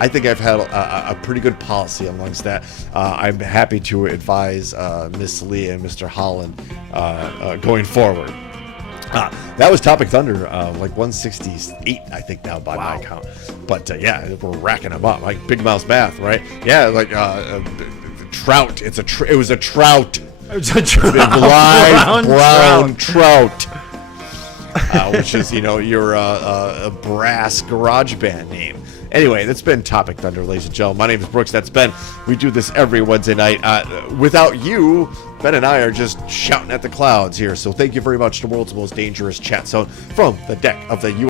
I think I've had a pretty good policy amongst that. I'm happy to advise Miss Lee and Mr. Holland going forward. That was Topic Thunder, like 168, I think now by my count. But yeah, we're racking them up like Big Mouth Math, right? Yeah, like trout. It was a trout. It's a trout. Big live brown trout. Which is, your brass garage band name. Anyway, that's been Topic Thunder, ladies and gentlemen. My name is Brooks. That's Ben. We do this every Wednesday night. Without you, Ben and I are just shouting at the clouds here. So thank you very much to the world's most dangerous chat zone from the deck of the